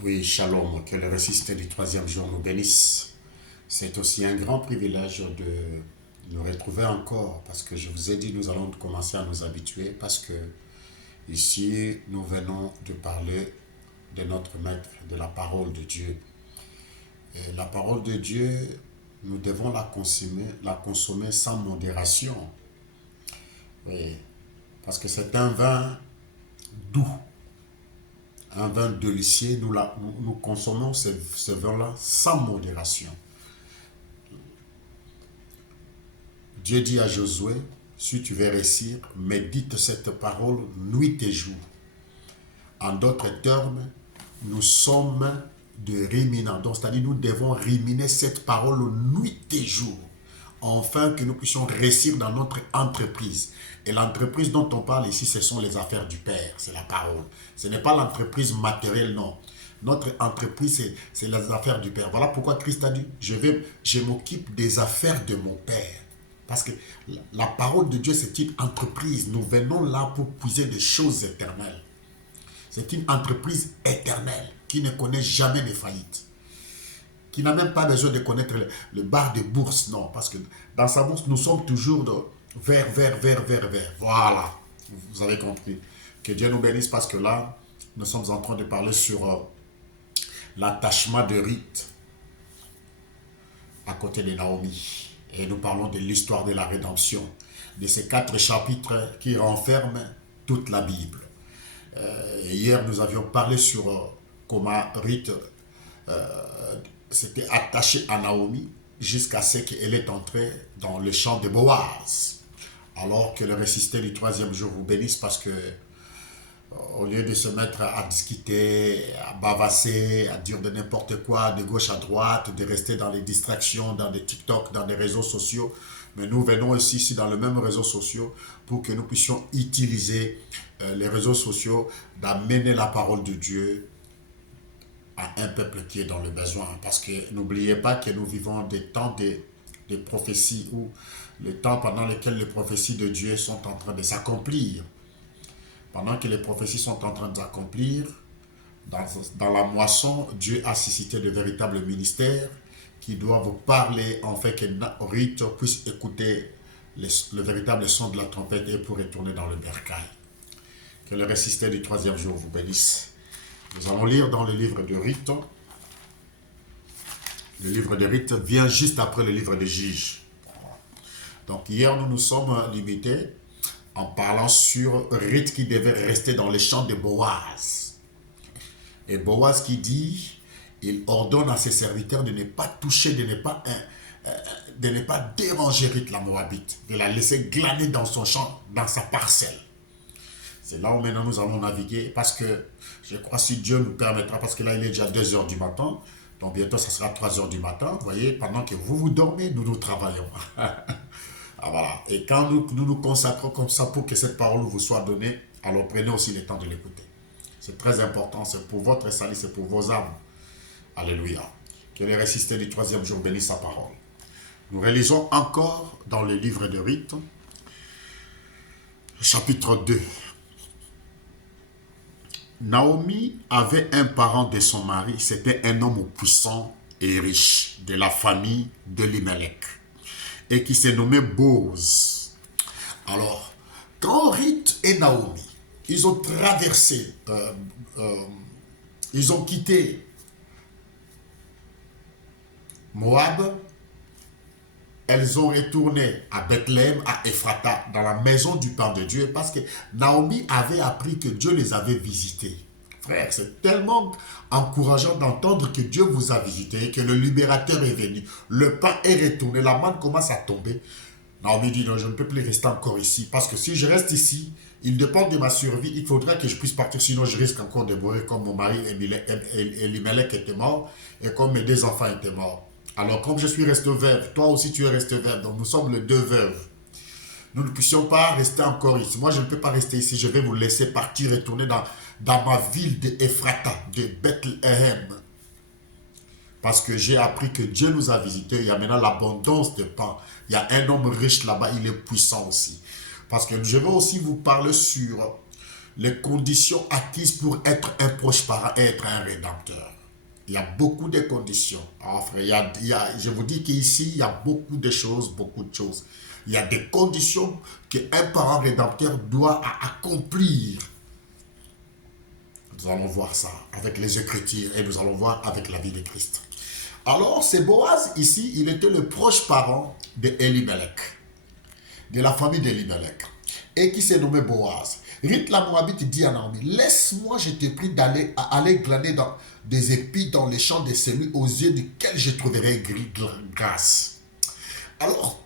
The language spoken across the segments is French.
Oui, shalom, que le ressuscité du troisième jour nous bénisse. C'est aussi un grand privilège de nous retrouver encore parce que je vous ai dit, nous allons commencer à nous habituer parce que ici, nous venons de parler de notre maître, de la parole de Dieu. Et la parole de Dieu, nous devons la consommer sans modération. Oui, parce que c'est un vin doux, un vin délicieux. Nous consommons ce vin-là sans modération. Dieu dit à Josué, si tu veux réussir, médite cette parole nuit et jour. En d'autres termes, nous sommes de ruminants. Donc, c'est-à-dire nous devons ruminer cette parole nuit et jour, afin que nous puissions réussir dans notre entreprise. Et l'entreprise dont on parle ici, ce sont les affaires du Père, c'est la parole. Ce n'est pas l'entreprise matérielle, non. Notre entreprise, c'est les affaires du Père. Voilà pourquoi Christ a dit, je m'occupe des affaires de mon Père. Parce que la parole de Dieu, c'est une entreprise. Nous venons là pour puiser des choses éternelles. C'est une entreprise éternelle qui ne connaît jamais de faillite. Qui n'a même pas besoin de connaître le bar de bourse, non. Parce que dans sa bourse, nous sommes toujours de vers. Voilà. Vous avez compris. Que Dieu nous bénisse parce que là, nous sommes en train de parler sur l'attachement de Ruth à côté de Naomi. Et nous parlons de l'histoire de la rédemption, de ces 4 chapitres qui renferment toute la Bible. Hier, nous avions parlé sur comment Ruth s'était attachée à Naomi jusqu'à ce qu'elle est entrée dans le champ de Boaz. Alors que le ressuscité du troisième jour vous bénisse parce que au lieu de se mettre à discuter, à bavasser, à dire de n'importe quoi, de gauche à droite, de rester dans les distractions, dans des TikTok, dans des réseaux sociaux, mais nous venons ici dans le même réseau social pour que nous puissions utiliser les réseaux sociaux, d'amener la parole de Dieu à un peuple qui est dans le besoin. Parce que n'oubliez pas que nous vivons des temps de prophéties ou le temps pendant lequel les prophéties de Dieu sont en train de s'accomplir. Pendant que les prophéties sont en train de s'accomplir, dans la moisson, Dieu a suscité de véritables ministères qui doivent parler en fait que Ruth puisse écouter le véritable son de la trompette et pour retourner dans le bercail. Que le ressuscité du troisième jour vous bénisse. Nous allons lire dans le livre de Ruth. Le livre de Ruth vient juste après le livre de Juges. Donc hier, nous nous sommes limités en parlant sur Ruth qui devait rester dans les champs de Boaz. Et Boaz qui dit, il ordonne à ses serviteurs de ne pas toucher, de ne pas déranger Ruth la Moabite, de la laisser glaner dans son champ, dans sa parcelle. C'est là où maintenant nous allons naviguer parce que je crois si Dieu nous permettra, parce que là il est déjà 2 heures du matin, donc bientôt ça sera 3 heures du matin, vous voyez, pendant que vous dormez, nous travaillons. Ah, voilà. Et quand nous consacrons comme ça pour que cette parole vous soit donnée, alors prenez aussi le temps de l'écouter. C'est très important, c'est pour votre salut, c'est pour vos âmes. Alléluia. Que le ressuscité du troisième jour bénisse sa parole. Nous réalisons encore dans le livre de Ruth, chapitre 2. Naomi avait un parent de son mari, c'était un homme puissant et riche de la famille de Limelech et qui s'est nommé Boaz. Alors, quand Ruth et Naomi, ils ont traversé, ils ont quitté Moab, elles ont retourné à Bethléem, à Ephrata, dans la maison du pain de Dieu, parce que Naomi avait appris que Dieu les avait visités. Frère, c'est tellement encourageant d'entendre que Dieu vous a visité, que le libérateur est venu, le pain est retourné, la manne commence à tomber. Naomi dit non, je ne peux plus rester encore ici, parce que si je reste ici, il dépend de ma survie, il faudra que je puisse partir, sinon je risque encore de mourir comme mon mari Elimelech était mort, et comme mes 2 enfants étaient morts. Alors, comme je suis resté veuve, toi aussi tu es resté veuve, donc nous sommes les 2 veuves. Nous ne puissions pas rester encore ici. Moi, je ne peux pas rester ici. Je vais vous laisser partir, retourner dans ma ville d'Ephrata, de Bethléem. Parce que j'ai appris que Dieu nous a visités. Il y a maintenant l'abondance de pain. Il y a un homme riche là-bas, il est puissant aussi. Parce que je vais aussi vous parler sur les conditions acquises pour être un proche parent et être un rédempteur. Il y a beaucoup de conditions. Ah, frère, je vous dis qu'ici, il y a beaucoup de choses, beaucoup de choses. Il y a des conditions qu'un parent rédempteur doit accomplir. Nous allons voir ça avec les Écritures et nous allons voir avec la vie de Christ. Alors, c'est Boaz ici, il était le proche parent d'Elimelech, de la famille d'Elimelech, et qui s'est nommé Boaz. Ruth la Moabite dit à Naomi, laisse-moi, je te prie d'aller glaner des épis dans les champs de celui aux yeux duquel je trouverai grâce. Alors,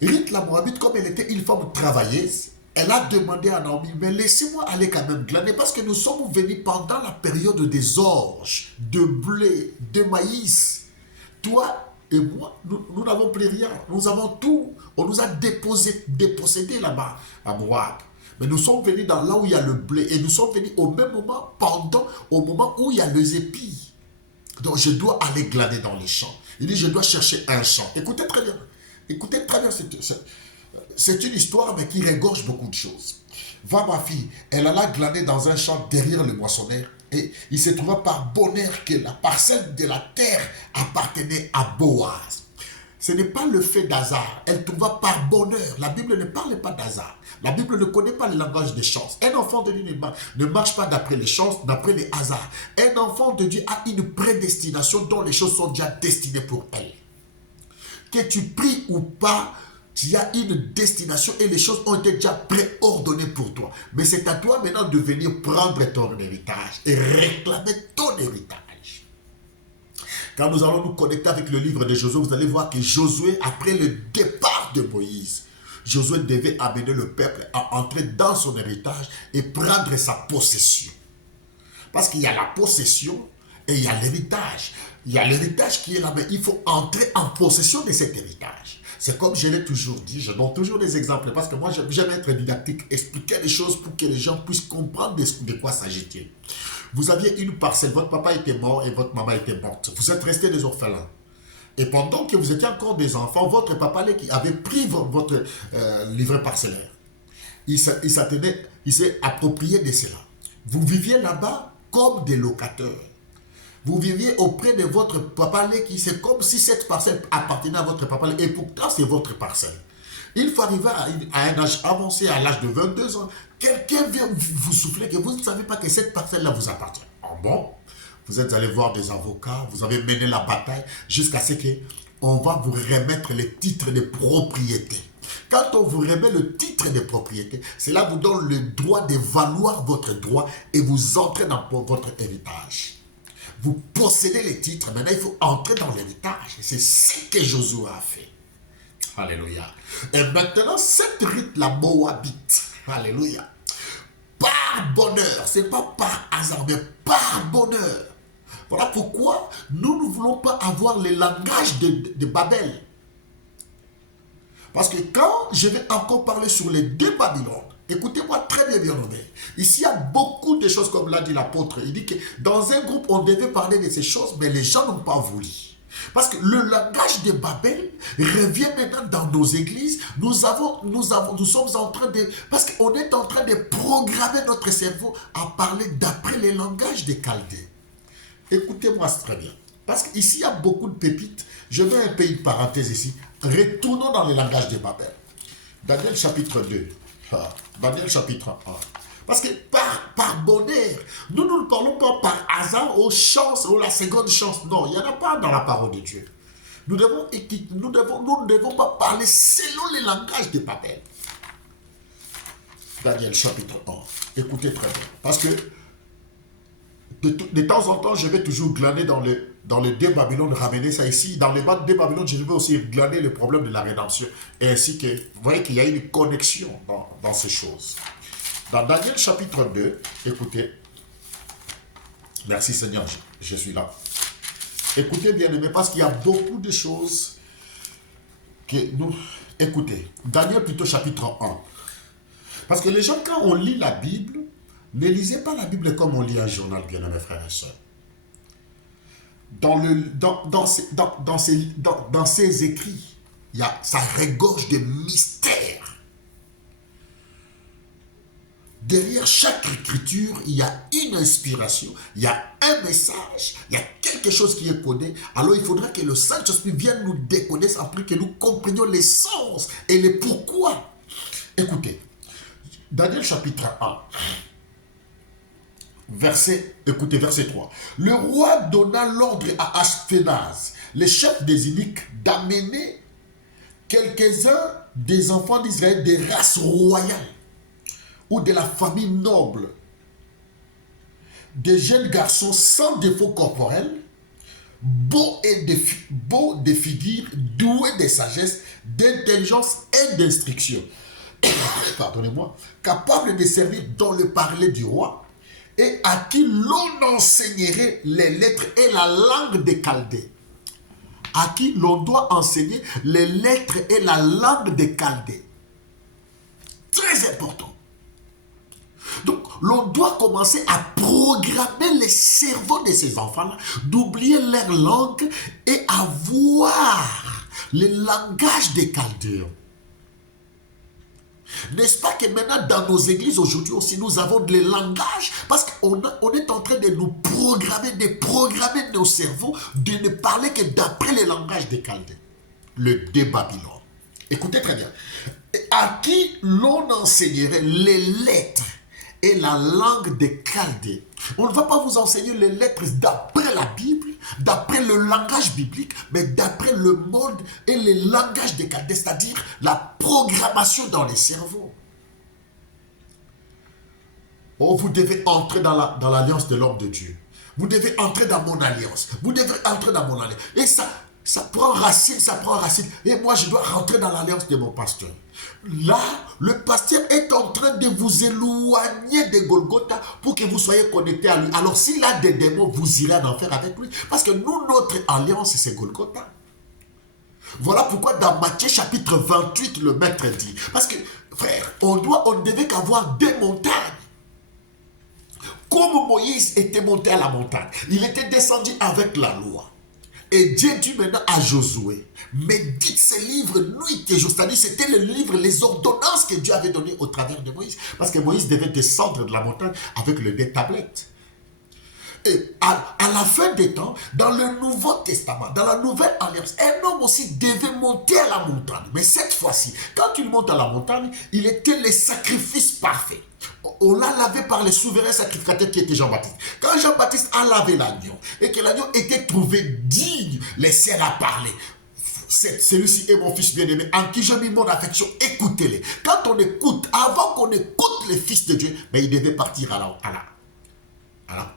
Ruth la Moabite, comme elle était une femme travailleuse, elle a demandé à Naomi, mais laissez-moi aller quand même glaner, parce que nous sommes venus pendant la période des orges, de blé, de maïs. Toi et moi, nous n'avons plus rien. Nous avons tout. On nous a dépossédés là-bas, à Moab. Mais nous sommes venus dans là où il y a le blé. Et nous sommes venus au même moment, au moment où il y a les épis. Donc je dois aller glaner dans les champs. Il dit, je dois chercher un champ. Écoutez très bien. Écoutez très bien. C'est une histoire, mais qui regorge beaucoup de choses. Va, ma fille, elle alla glaner dans un champ derrière le moissonneur. Et il se trouva par bonheur que la parcelle de la terre appartenait à Boaz. Ce n'est pas le fait d'hasard. Elle trouva par bonheur. La Bible ne parle pas d'hasard. La Bible ne connaît pas le langage des chances. Un enfant de Dieu ne marche pas d'après les chances, d'après les hasards. Un enfant de Dieu a une prédestination dont les choses sont déjà destinées pour elle. Que tu pries ou pas, tu as une destination et les choses ont été déjà préordonnées pour toi. Mais c'est à toi maintenant de venir prendre ton héritage et réclamer ton héritage. Quand nous allons nous connecter avec le livre de Josué, vous allez voir que Josué, après le départ de Moïse, Josué devait amener le peuple à entrer dans son héritage et prendre sa possession. Parce qu'il y a la possession et il y a l'héritage. Il y a l'héritage qui est là, mais il faut entrer en possession de cet héritage. C'est comme je l'ai toujours dit, je donne toujours des exemples parce que moi j'aime être didactique, expliquer les choses pour que les gens puissent comprendre de quoi s'agit-il. Vous aviez une parcelle, votre papa était mort et votre maman était morte. Vous êtes restés des orphelins. Et pendant que vous étiez encore des enfants, votre papa qui avait pris votre livret parcellaire. Il s'est approprié de cela. Vous viviez là-bas comme des locataires. Vous viviez auprès de votre papa qui c'est comme si cette parcelle appartenait à votre papa et pourtant c'est votre parcelle. Il faut arriver à un âge avancé, à l'âge de 22 ans, quelqu'un vient vous souffler que vous ne savez pas que cette parcelle-là vous appartient. Ah bon? Vous êtes allé voir des avocats, vous avez mené la bataille jusqu'à ce qu'on va vous remettre les titres de propriété. Quand on vous remet le titre de propriété, cela vous donne le droit de valoir votre droit et vous entrez dans votre héritage. Vous possédez les titres, maintenant il faut entrer dans l'héritage. C'est ce que Josué a fait. Alléluia. Et maintenant, cette Ruth la Moabite, alléluia, par bonheur, ce n'est pas par hasard, mais par bonheur. Voilà pourquoi nous ne voulons pas avoir le langage de Babel. Parce que quand je vais encore parler sur les deux Babylones, écoutez-moi très bien, bien nommé. Ici, il y a beaucoup de choses, comme l'a dit l'apôtre. Il dit que dans un groupe, on devait parler de ces choses, mais les gens n'ont pas voulu. Parce que le langage de Babel revient maintenant dans nos églises. Nous sommes en train de... Parce qu'on est en train de programmer notre cerveau à parler d'après les langages des Chaldéens. Écoutez-moi très bien. Parce qu'ici, il y a beaucoup de pépites. Je mets un peu une parenthèse ici. Retournons dans le langage de Babel. Daniel chapitre 2. Daniel chapitre 1. Parce que par bonheur, nous ne parlons pas par hasard aux chances, ou la seconde chance. Non, il n'y en a pas dans la parole de Dieu. Nous ne devons pas parler selon les langages de Babel. Daniel chapitre 1. Écoutez très bien. Parce que de temps en temps, je vais toujours glaner dans les deux Babylone, ramener ça ici. Dans les deux Babylone, je vais aussi glaner le problème de la rédemption. Et ainsi que, vous voyez qu'il y a une connexion dans ces choses. Dans Daniel chapitre 2, écoutez. Merci Seigneur, je suis là. Écoutez bien aimé, parce qu'il y a beaucoup de choses que nous... Écoutez, Daniel plutôt chapitre 1. Parce que les gens, quand on lit la Bible, ne lisez pas la Bible comme on lit un journal, bien mes frères et sœurs. Dans ces écrits, ça regorge de mystères. derrière chaque écriture, il y a une inspiration, il y a un message, il y a quelque chose qui est codé. Alors il faudra que le Saint-Esprit vienne nous décoder afin que nous comprenions les sens et les pourquoi. Écoutez, Daniel chapitre 1, écoutez, verset 3. Le roi donna l'ordre à Ashpenaz, le chef des eunuques, d'amener quelques-uns des enfants d'Israël des races royales ou de la famille noble, des jeunes garçons sans défaut corporel, beaux de figure, doués de sagesse, d'intelligence et d'instruction, pardonnez-moi, capables de servir dans le parler du roi, et à qui l'on enseignerait les lettres et la langue des Chaldées. À qui l'on doit enseigner les lettres et la langue des Chaldées. Très important. Donc, l'on doit commencer à programmer les cerveaux de ces enfants-là, d'oublier leur langue et avoir le langage des Chaldéens. N'est-ce pas que maintenant dans nos églises aujourd'hui aussi nous avons des langages parce qu'on est en train de nous programmer, de programmer nos cerveaux, de ne parler que d'après le langage des Chaldéens, le de Babylone. Écoutez très bien. À qui l'on enseignerait les lettres et la langue des Chaldées. On ne va pas vous enseigner les lettres d'après la Bible, d'après le langage biblique, mais d'après le monde et le langage des Chaldées, c'est-à-dire la programmation dans les cerveaux. Oh, vous devez entrer dans l'alliance de l'homme de Dieu. Vous devez entrer dans mon alliance. Vous devez entrer dans mon alliance. Et ça prend racine, ça prend racine. Et moi, je dois rentrer dans l'alliance de mon pasteur. Là, le pasteur est en train de vous éloigner de Golgotha pour que vous soyez connectés à lui. Alors, s'il a des démons, vous irez en enfer avec lui. Parce que nous, notre alliance, c'est Golgotha. Voilà pourquoi dans Matthieu chapitre 28, le maître dit. Parce que, frère, on ne devait qu'avoir des montagnes. Comme Moïse était monté à la montagne, il était descendu avec la loi. Et Dieu dit maintenant à Josué, médite ces livres nuit et jour. C'est-à-dire c'était le livre, les ordonnances que Dieu avait données au travers de Moïse. Parce que Moïse devait descendre de la montagne avec des tablettes. Et à la fin des temps, dans le Nouveau Testament, dans la Nouvelle Alliance, un homme aussi devait monter à la montagne. Mais cette fois-ci, quand il monte à la montagne, il était le sacrifice parfait. On l'a lavé par le souverain sacrificateur qui était Jean-Baptiste. Quand Jean-Baptiste a lavé l'agneau et que l'agneau était trouvé digne, les ciels a parlé. Celui-ci est mon fils bien-aimé, en qui je mis mon affection, écoutez-les. Quand on écoute, avant qu'on écoute les fils de Dieu, il devait partir à la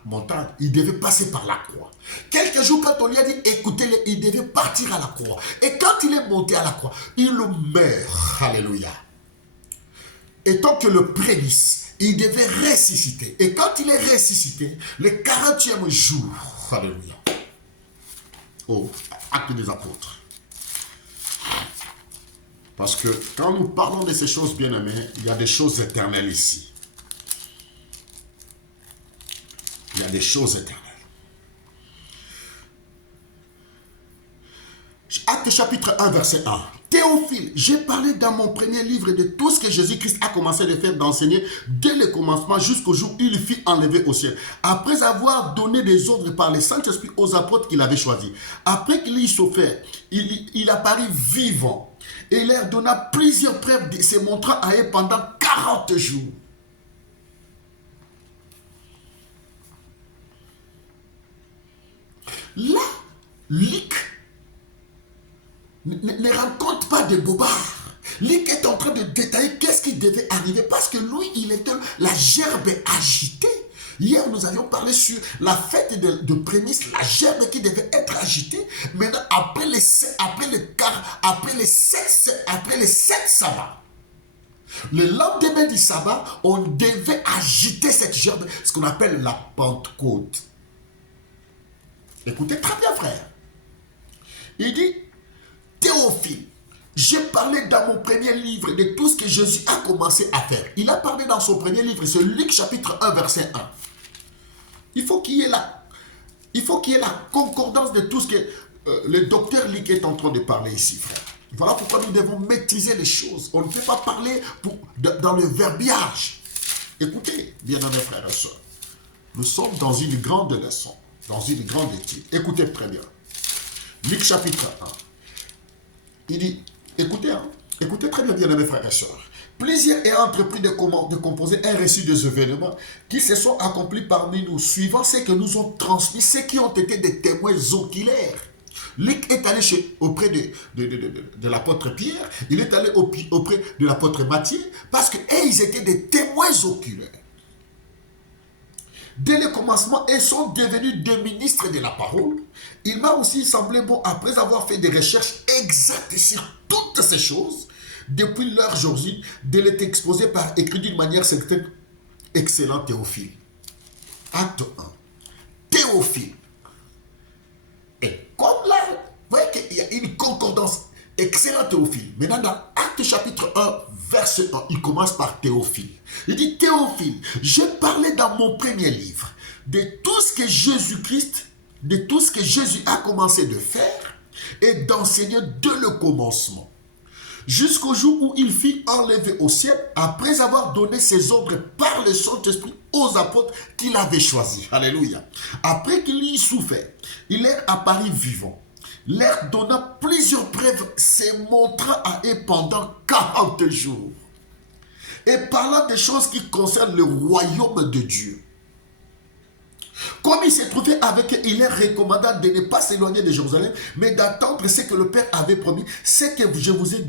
montagne, il devait passer par la croix. Quelques jours, quand on lui a dit écoutez-les, il devait partir à la croix. Et quand il est monté à la croix, il meurt. Alléluia. Et tant que le prémice, il devait ressusciter. Et quand il est ressuscité, le 40e jour, alléluia. Oh, acte des apôtres. Parce que quand nous parlons de ces choses bien-aimées, il y a des choses éternelles ici. Il y a des choses éternelles. Acte chapitre 1, verset 1. Théophile, j'ai parlé dans mon premier livre de tout ce que Jésus-Christ a commencé de faire, d'enseigner dès le commencement jusqu'au jour où il fut enlevé au ciel. Après avoir donné des ordres par le Saint-Esprit aux apôtres qu'il avait choisis. Après qu'il y soit fait, il apparut vivant et il leur donna plusieurs preuves de se montrant à eux pendant 40 jours. Là, Luc ne raconte pas de bobard. Luc est en train de détailler qu'est-ce qui devait arriver parce que lui, il était la gerbe agitée. Hier, nous avions parlé sur la fête de prémices, la gerbe qui devait être agitée. Maintenant, après les 7 sabbats, le lendemain du sabbat, on devait agiter cette gerbe, ce qu'on appelle la Pentecôte. Écoutez très bien, frère. Il dit, Théophile, j'ai parlé dans mon premier livre de tout ce que Jésus a commencé à faire. Il a parlé dans son premier livre, c'est Luc chapitre 1, verset 1. Il faut qu'il y ait la concordance de tout ce que le docteur Luc est en train de parler ici, frère. Voilà pourquoi nous devons maîtriser les choses. On ne peut pas parler dans le verbiage. Écoutez, bien-aimés frères et sœurs, nous sommes dans une grande leçon, dans une grande étude. Écoutez très bien. Luc chapitre 1. Il dit, écoutez, écoutez très bien, bien-aimés frères et sœurs. Plusieurs ayant entrepris de composer un récit des événements qui se sont accomplis parmi nous, suivant ce que nous ont transmis, ceux qui ont été des témoins oculaires. Luc est allé auprès de l'apôtre Pierre, il est allé auprès de l'apôtre Matthieu, parce qu'ils étaient des témoins oculaires. Dès le commencement, ils sont devenus des ministres de la parole. Il m'a aussi semblé bon, après avoir fait des recherches exactes sur toutes ces choses, depuis leur origine, de les exposer par écrit d'une manière certaine. Excellent Théophile. Acte 1. Théophile. Et comme là, vous voyez qu'il y a une concordance. Excellent Théophile. Maintenant, dans Acte chapitre 1, verset 1, il commence par Théophile. Il dit, Théophile, j'ai parlé dans mon premier livre de tout ce que Jésus-Christ, de tout ce que Jésus a commencé de faire et d'enseigner dès le commencement, jusqu'au jour où il fut enlevé au ciel, après avoir donné ses ordres par le Saint-Esprit aux apôtres qu'il avait choisis. Alléluia. Après qu'il y souffert, il leur apparut vivant, leur donnant plusieurs preuves, se montrant à eux pendant 40 jours, et parlant des choses qui concernent le royaume de Dieu. Comme il s'est trouvé avec eux, il leur recommanda de ne pas s'éloigner de Jérusalem, mais d'attendre ce que le Père avait promis, ce que je vous ai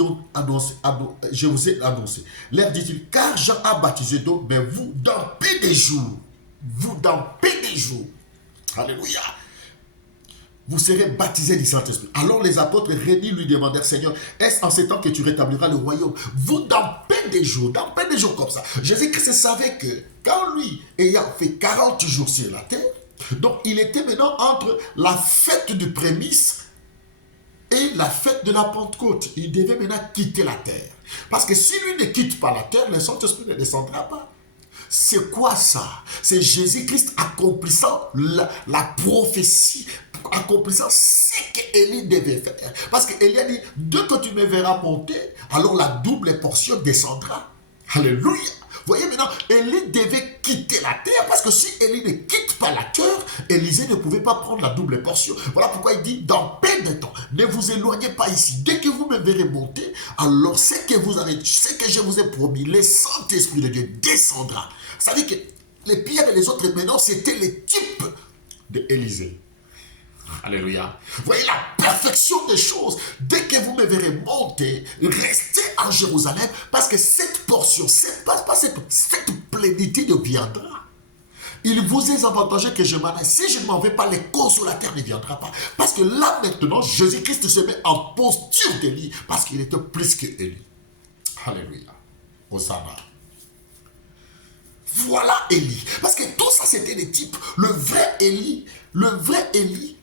annoncé. Leur dit-il, car Jean a baptisé d'eau, mais vous, dans peu de jours, alléluia, vous serez baptisés du Saint-Esprit. Alors les apôtres réunis lui demandèrent, Seigneur, est-ce en ce temps que tu rétabliras le royaume? Vous, dans peu de jours comme ça. Jésus-Christ savait que quand lui, ayant fait 40 jours sur la terre, donc il était maintenant entre la fête du prémice et la fête de la Pentecôte. Il devait maintenant quitter la terre. Parce que si lui ne quitte pas la terre, le Saint-Esprit ne descendra pas. C'est quoi ça? C'est Jésus-Christ accomplissant la prophétie, accomplissant ce qu'Élie devait faire. Parce qu'Élie a dit, dès que tu me verras monter, alors la double portion descendra. Alléluia. Vous voyez maintenant, Élie devait quitter la terre, parce que si Élie ne quitte pas la terre, Élisée ne pouvait pas prendre la double portion. Voilà pourquoi il dit, dans peu de temps, ne vous éloignez pas ici. Dès que vous me verrez monter, alors ce que je vous ai promis, le Saint-Esprit de Dieu descendra. Ça veut dire que les pierres et les autres maintenant, c'était les types d'Élisée. Alléluia. Vous voyez la perfection des choses. Dès que vous me verrez monter, restez en Jérusalem, parce que cette portion, cette plénitude viendra. Il vous est avantageux que je m'en aille. Si je ne m'en vais pas, le consolateur ne viendra pas. Parce que là maintenant, Jésus-Christ se met en posture d'Élie, parce qu'il était plus que Élie. Alléluia. Hosanna. Voilà Élie. Parce que tout ça, c'était des types. Le vrai Élie,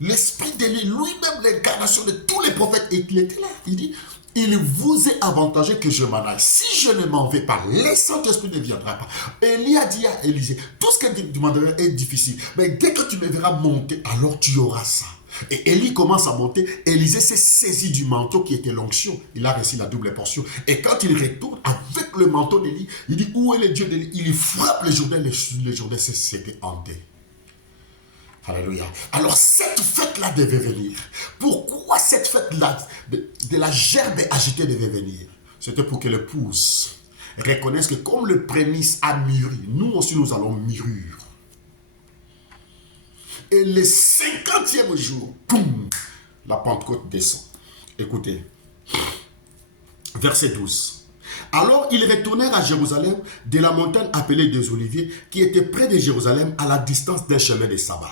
l'esprit d'Élie, lui-même, l'incarnation de tous les prophètes, et il était là. Il dit, il vous est avantageux que je m'en aille. Si je ne m'en vais pas, le Saint-Esprit ne viendra pas. Élie a dit à Élisée, tout ce que tu demanderas est difficile. Mais dès que tu me verras monter, alors tu auras ça. Et Élie commence à monter. Élisée s'est saisi du manteau qui était l'onction. Il a reçu la double portion. Et quand il retourne avec le manteau d'Élie, il dit, où est le Dieu d'Élie? Il frappe les Jourdains s'était hanté. Alléluia. Alors cette fête-là devait venir. Pourquoi cette fête-là de la gerbe agitée devait venir? C'était pour que l'épouse reconnaisse que comme le prémisse a mûri, nous aussi nous allons mûrir. Et le 50e jour, boum, la Pentecôte descend. Écoutez, verset 12. Alors ils retournèrent à Jérusalem de la montagne appelée des Oliviers, qui était près de Jérusalem, à la distance d'un chemin de sabbat.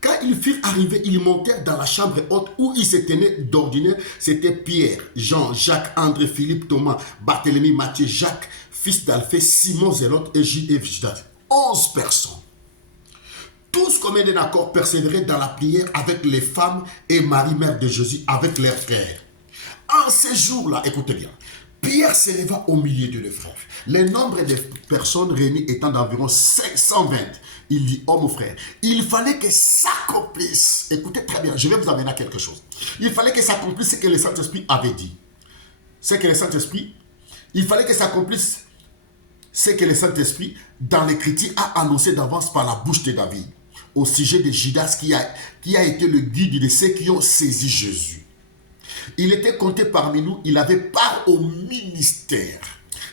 Quand ils furent arrivés, ils montèrent dans la chambre haute où ils se tenaient d'ordinaire. C'était Pierre, Jean, Jacques, André, Philippe, Thomas, Barthélemy, Matthieu, Jacques, fils d'Alphée, Simon Zélote et Judas. 11 personnes. Tous comme un accord persévéraient dans la prière avec les femmes et Marie, mère de Jésus, avec leurs frères. En ces jours-là, écoutez bien, Pierre s'éleva au milieu de leurs frères. Le nombre de personnes réunies étant d'environ 520. Il dit, oh mon frère, il fallait que s'accomplisse. Écoutez très bien, je vais vous amener à quelque chose. Il fallait que s'accomplisse ce que le Saint-Esprit avait dit. Ce que le Saint-Esprit, il fallait que s'accomplisse ce que le Saint-Esprit, dans l'Écriture, a annoncé d'avance par la bouche de David, au sujet de Judas qui a été le guide de ceux qui ont saisi Jésus. Il était compté parmi nous, il avait part au ministère.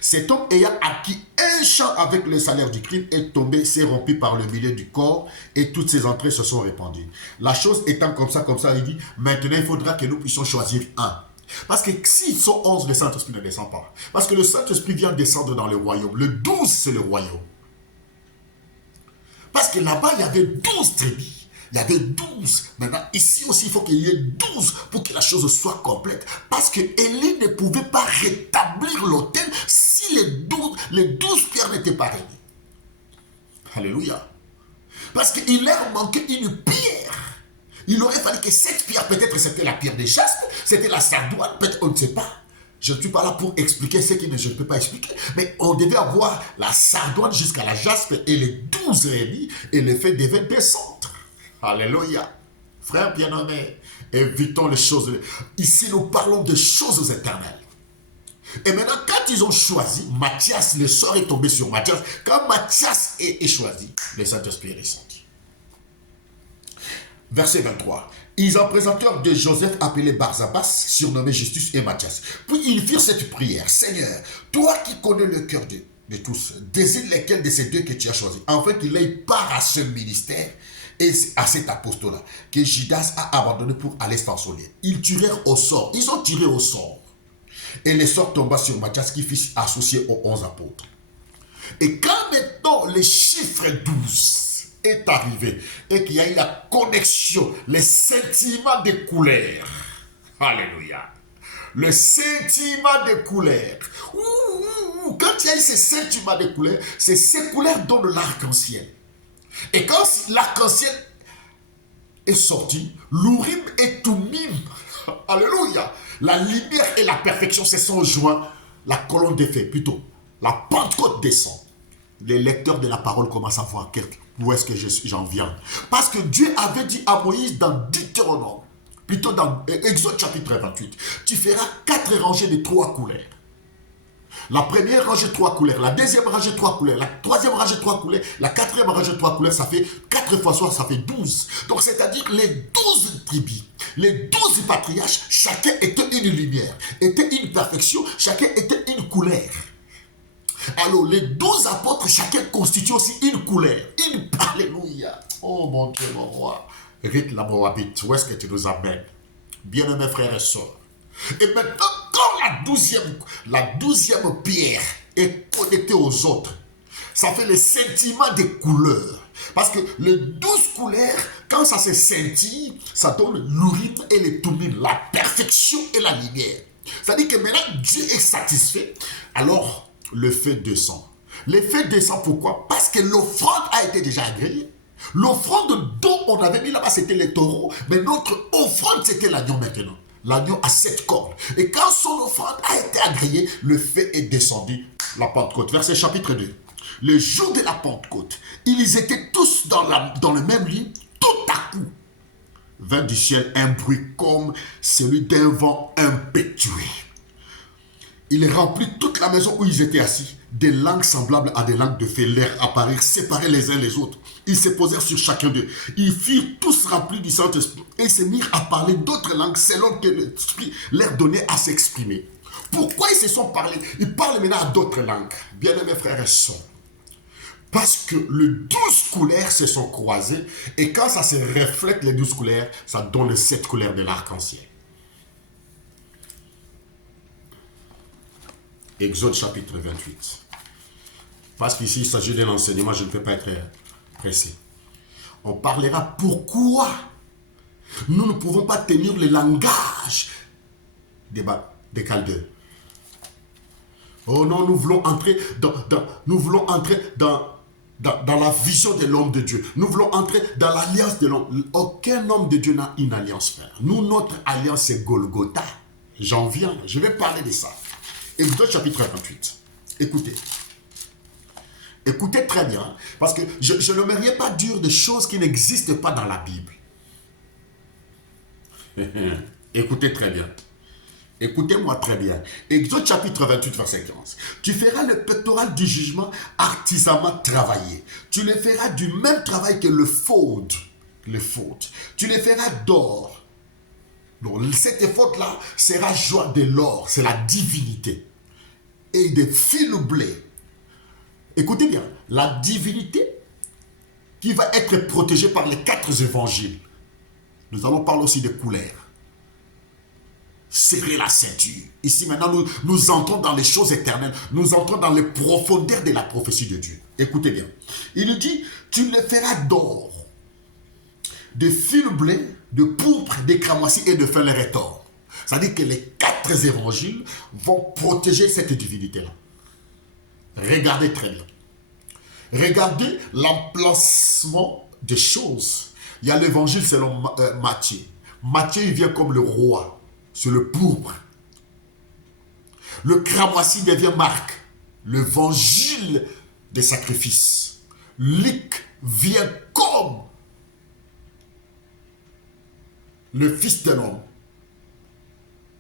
Cet homme ayant acquis un champ avec le salaire du crime est tombé, s'est rompu par le milieu du corps et toutes ses entrées se sont répandues. La chose étant comme ça, il dit, maintenant il faudra que nous puissions choisir un. Parce que s'ils sont 11, le Saint-Esprit ne descend pas. Parce que le Saint-Esprit vient descendre dans le royaume. Le 12, c'est le royaume. Parce que là-bas, il y avait 12 tribus. Il y avait 12. Maintenant, ici aussi, il faut qu'il y ait 12 pour que la chose soit complète. Parce que Élie ne pouvait pas rétablir l'autel si les 12 pierres n'étaient pas réunies. Alléluia. Parce qu'il leur manquait une pierre. Il aurait fallu que cette pierre, peut-être c'était la pierre des jaspe, c'était la sardoine, peut-être on ne sait pas. Je ne suis pas là pour expliquer ce que je ne peux pas expliquer. Mais on devait avoir la sardoine jusqu'à la jaspe et les 12 réunis et le fait devait descendre. Alléluia. Frères bien-aimés, évitons les choses. Ici, nous parlons de choses éternelles. Et maintenant, quand ils ont choisi, Matthias, le sort est tombé sur Matthias. Quand Matthias est choisi, le Saint-Esprit est descendu. Verset 23. Ils en présentèrent de Joseph appelé Barsabas, surnommé Justus et Matthias. Puis ils firent cette prière. Seigneur, toi qui connais le cœur de tous, désigne lesquels de ces deux que tu as choisis, afin qu'il ait part à ce ministère et à cet apostolat que Judas a abandonné pour aller s'ensoler. Ils tirèrent au sort. Ils ont tiré au sort. Et le sort tomba sur Matthias qui fut associé aux 11 apôtres. Et quand maintenant le chiffre 12 est arrivé et qu'il y a eu la connexion, le sentiment de couleur. Alléluia. Le sentiment de couleur. Quand il y a eu ce sentiment de couleur, c'est ces couleurs donnent l'arc-en-ciel. Et quand l'arc-en-ciel est sorti, l'Urim et Tumim, alléluia, la lumière et la perfection se sont joints, la colonne des faits, plutôt, la Pentecôte descend. Les lecteurs de la parole commencent à voir où est-ce que j'en viens. Parce que Dieu avait dit à Moïse dans Deutéronome, plutôt dans Exode chapitre 28, tu feras 4 rangées de 3 couleurs. La première rangée 3 couleurs, la deuxième rangée 3 couleurs, la troisième rangée 3 couleurs, la quatrième rangée 3 couleurs, ça fait 4 fois 3, ça fait 12. Donc c'est-à-dire les 12 tribus, les 12 patriarches, chacun était une lumière, était une perfection, chacun était une couleur. Alors les 12 apôtres, chacun constitue aussi une couleur, une alléluia. Oh mon Dieu, mon roi. Rite la Moabite, où est-ce que tu nous amènes? Bien-aimés frères et sœurs. Et maintenant, quand la douzième pierre est connectée aux autres, ça fait le sentiment des couleurs. Parce que les 12 couleurs, quand ça se scintille, ça donne l'urim et le tumim, la perfection et la lumière. C'est-à-dire que maintenant, Dieu est satisfait. Alors, le feu descend. Le feu descend pourquoi? Parce que l'offrande a été déjà agréée. L'offrande dont on avait mis là-bas, c'était les taureaux. Mais notre offrande, c'était l'agneau maintenant. L'agneau a 7 cornes. Et quand son offrande a été agréée, le feu est descendu. La Pentecôte. Verset chapitre 2. Le jour de la Pentecôte, ils étaient tous dans le même lit. Tout à coup, vint du ciel un bruit comme celui d'un vent impétueux. Il remplit toute la maison où ils étaient assis. Des langues semblables à des langues de feu leur apparurent, séparés les uns les autres. Ils se posèrent sur chacun d'eux. Ils furent tous remplis du Saint-Esprit et se mirent à parler d'autres langues selon que l'Esprit leur donnait à s'exprimer. Pourquoi ils se sont parlé? Ils parlent maintenant à d'autres langues. Bien-aimés frères et sœurs. Parce que les 12 couleurs se sont croisées et quand ça se reflète les 12 couleurs, ça donne les 7 couleurs de l'arc-en-ciel. Exode chapitre 28. Parce qu'ici, il s'agit d'un enseignement, je ne peux pas être pressé. On parlera pourquoi nous ne pouvons pas tenir le langage des Chaldéens. Oh non, nous voulons entrer dans la vision de l'homme de Dieu. Nous voulons entrer dans l'alliance de l'homme. Aucun homme de Dieu n'a une alliance, frère. Nous, notre alliance, c'est Golgotha. J'en viens, je vais parler de ça. Exode chapitre 28. Écoutez. Écoutez très bien, parce que je n'aimerais pas dire des choses qui n'existent pas dans la Bible. Écoutez très bien. Écoutez-moi très bien. Exode chapitre 28, verset 15. Tu feras le pectoral du jugement artisamment travaillé. Tu le feras du même travail que le faute. Le faute. Tu le feras d'or. Donc, cette faute-là sera joie de l'or. C'est la divinité. Et des fils blés. Écoutez bien. La divinité qui va être protégée par les 4 évangiles. Nous allons parler aussi des couleurs. Serrer la ceinture. Ici maintenant, nous entrons dans les choses éternelles. Nous entrons dans les profondeurs de la prophétie de Dieu. Écoutez bien. Il nous dit, tu le feras d'or, de fil blé, de pourpre, de cramoisi et de fin le rétor. C'est-à-dire que les 4 évangiles vont protéger cette divinité-là. Regardez très bien. Regardez l'emplacement des choses. Il y a l'évangile selon Matthieu. Matthieu, il vient comme le roi. C'est le pourpre. Le cramoisi devient Marc, l'évangile des sacrifices. Luc vient comme le fils de l'homme,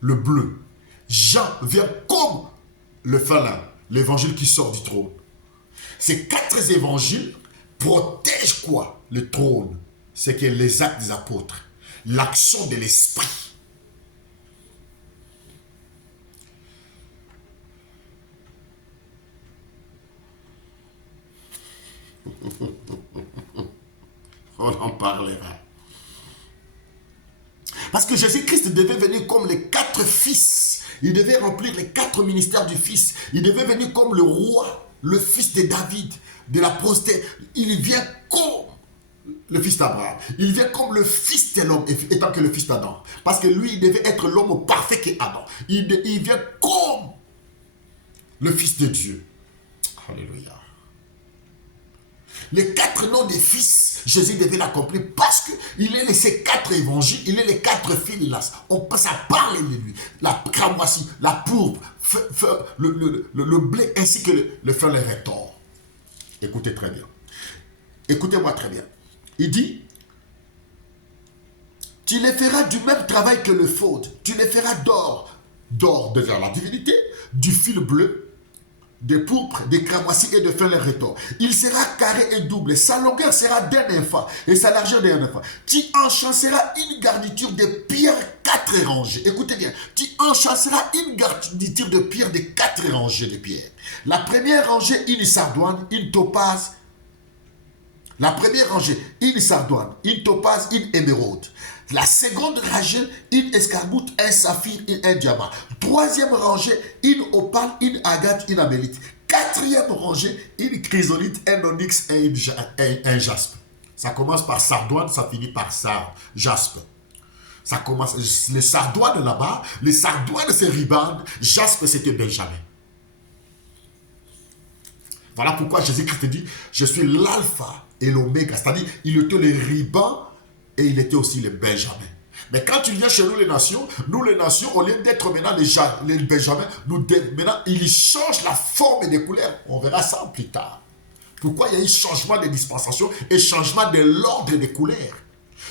le bleu. Jean vient comme le félin, l'évangile qui sort du trône. Ces 4 évangiles protègent quoi? Le trône. C'est que les actes des apôtres, l'action de l'esprit. On en parlera. Parce que Jésus-Christ devait venir comme les 4 fils. Il devait remplir les 4 ministères du Fils. Il devait venir comme le roi, le fils de David, de la postérité. Il vient comme le fils d'Abraham. Il vient comme le fils de l'homme, étant que le fils d'Adam. Parce que lui, il devait être l'homme parfait qu'est Adam. Il vient comme le fils de Dieu. Alléluia. Les 4 noms des fils, Jésus devait l'accomplir parce qu'il est laissé 4 évangiles, il est les 4 fils là. Ça parle de lui. La cramoisi, la pourpre, le blé ainsi que le feu, le rétor. Écoutez très bien. Écoutez-moi très bien. Il dit, tu les feras du même travail que le faute. Tu les feras d'or. D'or devient la divinité, du fil bleu, de pourpre, de cramoisi et de fin le rétor. Il sera carré et double. Sa longueur sera d'1 infâme et sa largeur d'1 infâme. Tu enchâsseras une garniture de pierres 4 rangées. Écoutez bien. Tu enchâsseras une garniture de pierres de 4 rangées de pierres. La première rangée, une sardoine, une topaze. La première rangée, une sardoine, une topaze, une émeraude. La seconde rangée, une escarboucle, un saphir et un diamant. Troisième rangée, une opale, une agate, une amélite. Quatrième rangée, une chrysolite, un onyx et un jaspe. Ça commence par sardoine, ça finit par jaspe. Ça commence, les sardoines là-bas, les sardoines c'est Riban, jaspe c'était Benjamin. Voilà pourquoi Jésus-Christ dit, je suis l'alpha et l'oméga. C'est-à-dire, il était le Riban et il était aussi le Benjamin. Mais quand tu viens chez nous les nations, au lieu d'être maintenant les Benjamins, maintenant, ils changent la forme et des couleurs. On verra ça plus tard. Pourquoi il y a eu changement de dispensation et changement de l'ordre des couleurs?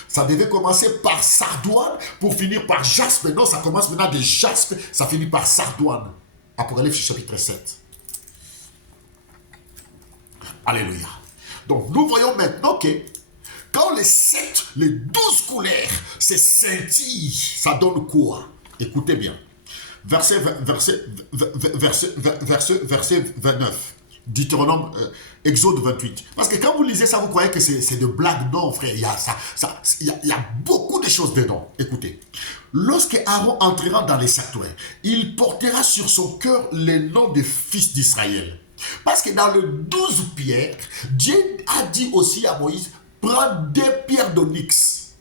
Ça devait commencer par sardoine pour finir par jaspe. Non, ça commence maintenant de jaspe, ça finit par sardoine. Apocalypse chapitre 7. Alléluia. Donc, nous voyons maintenant que quand les 12 couleurs se scintillent, ça donne quoi? Écoutez bien. Verset 29. Deutéronome, Exode 28. Parce que quand vous lisez ça, vous croyez que c'est de blagues. Non, frère, il y a beaucoup de choses dedans. Écoutez. Lorsque Aaron entrera dans les sanctuaires, il portera sur son cœur les noms des fils d'Israël. Parce que dans le 12 pierres, Dieu a dit aussi à Moïse, prends 2 pierres d'onyx.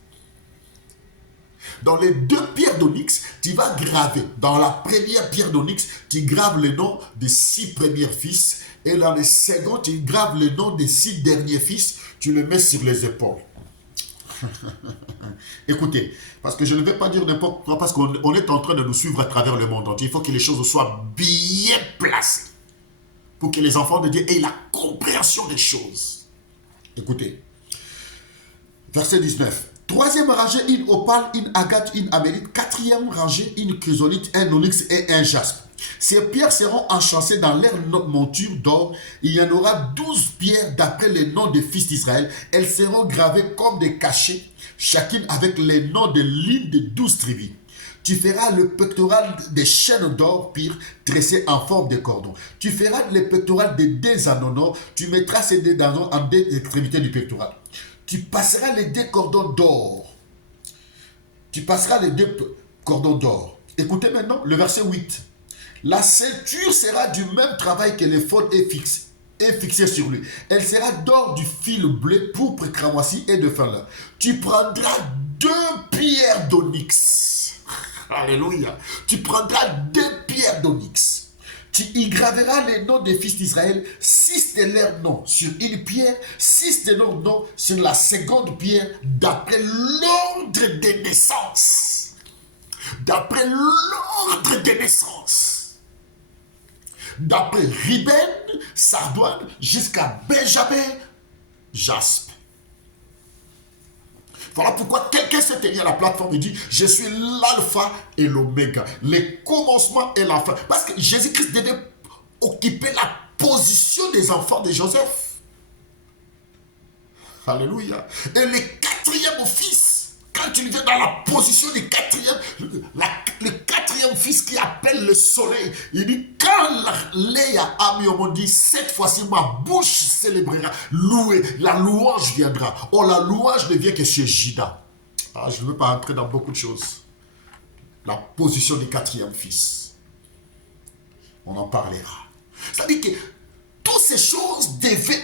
Dans les 2 pierres d'onyx, tu vas graver. Dans la première pierre d'onyx, tu graves le nom des 6 premiers fils. Et dans le second, tu graves le nom des 6 derniers fils. Tu le mets sur les épaules. Écoutez, parce que je ne vais pas dire n'importe quoi, parce qu'on est en train de nous suivre à travers le monde entier. Il faut que les choses soient bien placées. Pour que les enfants de Dieu aient la compréhension des choses. Écoutez. Verset 19. Troisième rangée, une opale, une agate, une amélite. Quatrième rangée, une chrysolite, un onyx et un jaspe. Ces pierres seront enchâssées dans leur monture d'or. Il y en aura 12 pierres d'après les noms des fils d'Israël. Elles seront gravées comme des cachets, chacune avec les noms de l'une des 12 tribus. Tu feras le pectoral des chaînes d'or pire tressées en forme de cordon. Tu feras le pectoral des deux anneaux. Tu mettras ces deux anneaux en deux extrémités du pectoral. Tu passeras les deux cordons d'or. Tu passeras les deux cordons d'or. Écoutez maintenant le verset 8. La ceinture sera du même travail que l'éphod est fixée sur lui. Elle sera d'or, du fil bleu, pourpre, cramoisi et de fin lin. Tu prendras 2 pierres d'onyx. Alléluia. Tu prendras 2 pierres d'onyx. Tu y graveras les noms des fils d'Israël, 6 de leurs noms sur une pierre, 6 de leurs noms sur la seconde pierre, d'après l'ordre de naissance. D'après l'ordre de naissance. D'après Riben, Sardoine, jusqu'à Benjamin, Jaspe. Voilà pourquoi quelqu'un s'est tenu à la plateforme et dit, je suis l'alpha et l'oméga, le commencement et la fin. Parce que Jésus-Christ devait occuper la position des enfants de Joseph. Alléluia. Et le quatrième fils, quand il vient dans la position du quatrième, le quatrième fils qui appelle le soleil, il dit, quand Léa a mis au monde, dit, cette fois-ci ma bouche célébrera, louer, la louange viendra. Oh, la louange ne vient que chez Judas. Ah, je ne veux pas entrer dans beaucoup de choses. La position du quatrième fils. On en parlera. C'est-à-dire que toutes ces choses devaient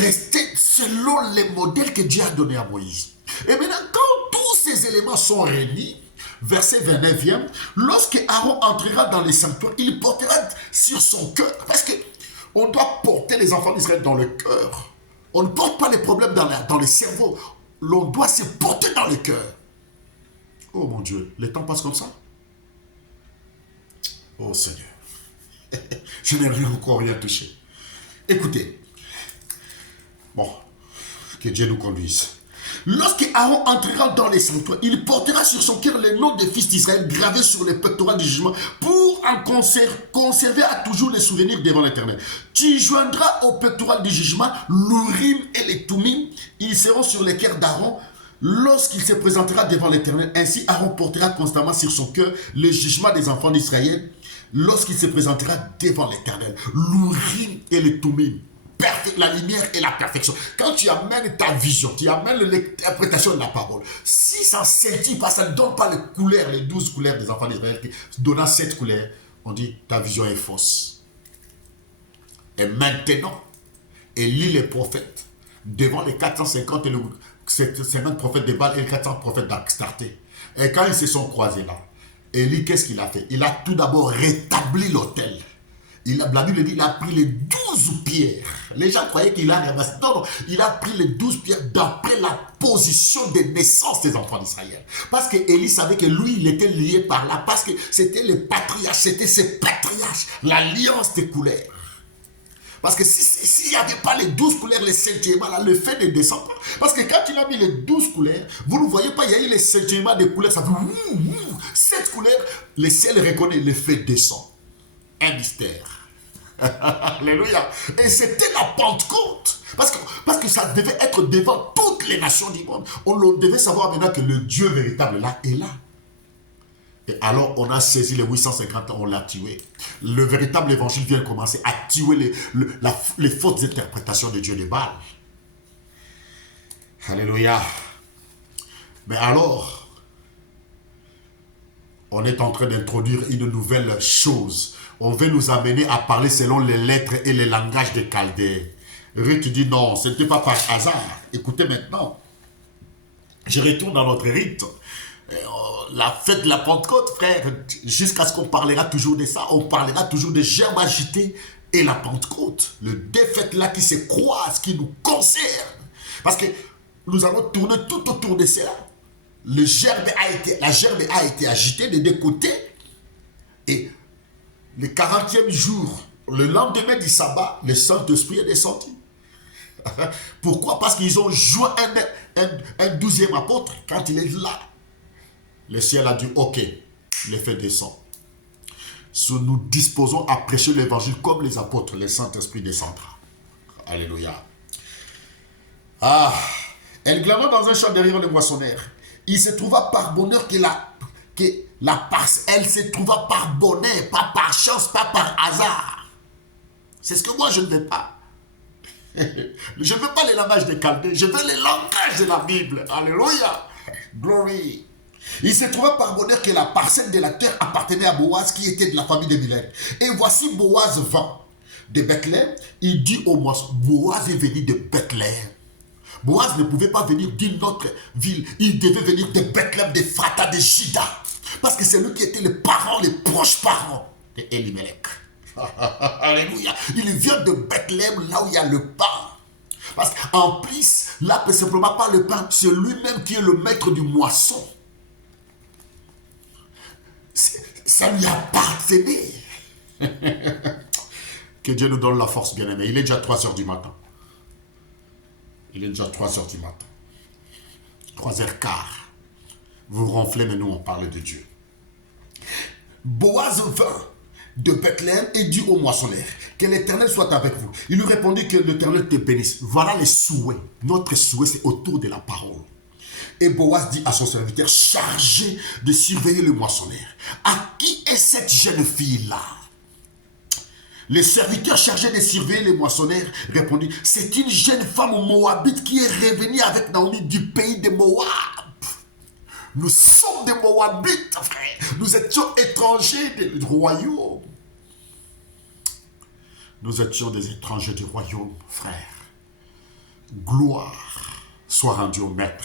rester selon les modèles que Dieu a donnés à Moïse. Et maintenant, quand tous ces éléments sont réunis, verset 29e, lorsque Aaron entrera dans les sanctuaires, il portera sur son cœur, parce que on doit porter les enfants d'Israël dans le cœur. On ne porte pas les problèmes dans le cerveau. L'on doit se porter dans le cœur. Oh mon Dieu, le temps passe comme ça. Oh Seigneur, je n'ai encore rien touché. Écoutez, bon, que Dieu nous conduise. Lorsque Aaron entrera dans les sanctuaires, il portera sur son cœur les noms des fils d'Israël gravés sur les pectoraux du jugement pour en conserver à toujours les souvenirs devant l'Éternel. Tu joindras au pectoral du jugement l'Urim et les Tumim. Ils seront sur les cœurs d'Aaron lorsqu'il se présentera devant l'Éternel. Ainsi, Aaron portera constamment sur son cœur le jugement des enfants d'Israël lorsqu'il se présentera devant l'Éternel. L'Urim et les Tumim. La lumière et la perfection. Quand tu amènes ta vision, tu amènes l'interprétation de la parole, si ça ne scintille pas, ça ne donne pas les couleurs, les 12 couleurs des enfants d'Israël, donnant 7 couleurs, on dit ta vision est fausse. Et maintenant, Élie les prophètes, devant les 450 et le 50 prophètes de Baal et les 400 prophètes d'Axtarté. Et quand ils se sont croisés là, Élie, qu'est-ce qu'il a fait? Il a tout d'abord rétabli l'autel. La Bible dit qu'il a pris les 12 pierres. Les gens croyaient qu'il a ramassé. Non, il a pris les 12 pierres d'après la position de naissance des enfants d'Israël. Parce que Élie savait que lui, il était lié par là. Parce que c'était les patriarches, c'était ses patriarches. L'alliance des couleurs. Parce que s'il n'y avait pas les 12 couleurs, les scintillements, là, le fait ne descend pas. Parce que quand il a mis les 12 couleurs, vous ne voyez pas, il y a eu les scintillements des couleurs, ça fait 7 couleurs, le ciel reconnaît, le feu descend. Un mystère. Alléluia. Et c'était la Pentecôte. Parce que ça devait être devant toutes les nations du monde. On devait savoir maintenant que le Dieu véritable là est là. Et alors on a saisi les 850 ans, on l'a tué. Le véritable évangile vient commencer à tuer les fausses interprétations de Dieu de Baal. Alléluia. Mais alors, on est en train d'introduire une nouvelle chose. On veut nous amener à parler selon les lettres et les langages des Chaldéens. Ruth dit non, ce n'était pas par hasard. Écoutez maintenant. Je retourne dans notre rite. La fête de la Pentecôte, frère, jusqu'à ce qu'on parlera toujours de ça, on parlera toujours de germe agité et la Pentecôte. Les deux fêtes là qui se croisent, qui nous concernent. Parce que nous allons tourner tout autour de cela. La gerbe a été agitée des deux côtés. Et le 40e jour, le lendemain du sabbat, le Saint-Esprit est descendu. Pourquoi? Parce qu'ils ont joué un 12e apôtre, quand il est là, le ciel a dit, ok, les faits descendent. Nous disposons à prêcher l'évangile comme les apôtres, le Saint-Esprit descendra. Alléluia. Ah, elle glama dans un champ derrière le moissonneur. Il se trouva par bonheur elle se trouva par bonheur, pas par chance, pas par hasard. C'est ce que moi je ne veux pas. Je ne veux pas les langages des Chaldéens, je veux les langages de la Bible. Alléluia. Glory. Il se trouva par bonheur que la parcelle de la terre appartenait à Boaz qui était de la famille de Bilhah. Et voici Boaz vint de Bethléem. Il dit au moisson, Boaz est venu de Bethléem. Boaz ne pouvait pas venir d'une autre ville. Il devait venir de Bethléem, de Frata, de Juda. Parce que c'est lui qui était le parent, les proches parents de Elimelech. Alléluia. Il vient de Bethléem, là où il y a le pain. Parce qu'en plus, là, c'est simplement pas le pain, c'est lui-même qui est le maître du moisson. Ça lui appartenait. Que Dieu nous donne la force, bien-aimé. Il est déjà 3 heures du matin. Il est déjà 3 heures du matin. 3h15. Vous ronflez, mais nous, on parle de Dieu. Boaz vint de Bethléem et dit au moissonneur, que l'Éternel soit avec vous. Il lui répondit que l'Éternel te bénisse. Voilà les souhaits. Notre souhait, c'est autour de la parole. Et Boaz dit à son serviteur, chargé de surveiller le moissonneur, à qui est cette jeune fille-là? Le serviteur chargé de surveiller le moissonneur répondit, c'est une jeune femme moabite qui est revenue avec Naomi du pays de Moab. Nous sommes des Moabites, frère. Nous étions étrangers du royaume. Nous étions des étrangers du royaume, frère. Gloire soit rendue au Maître.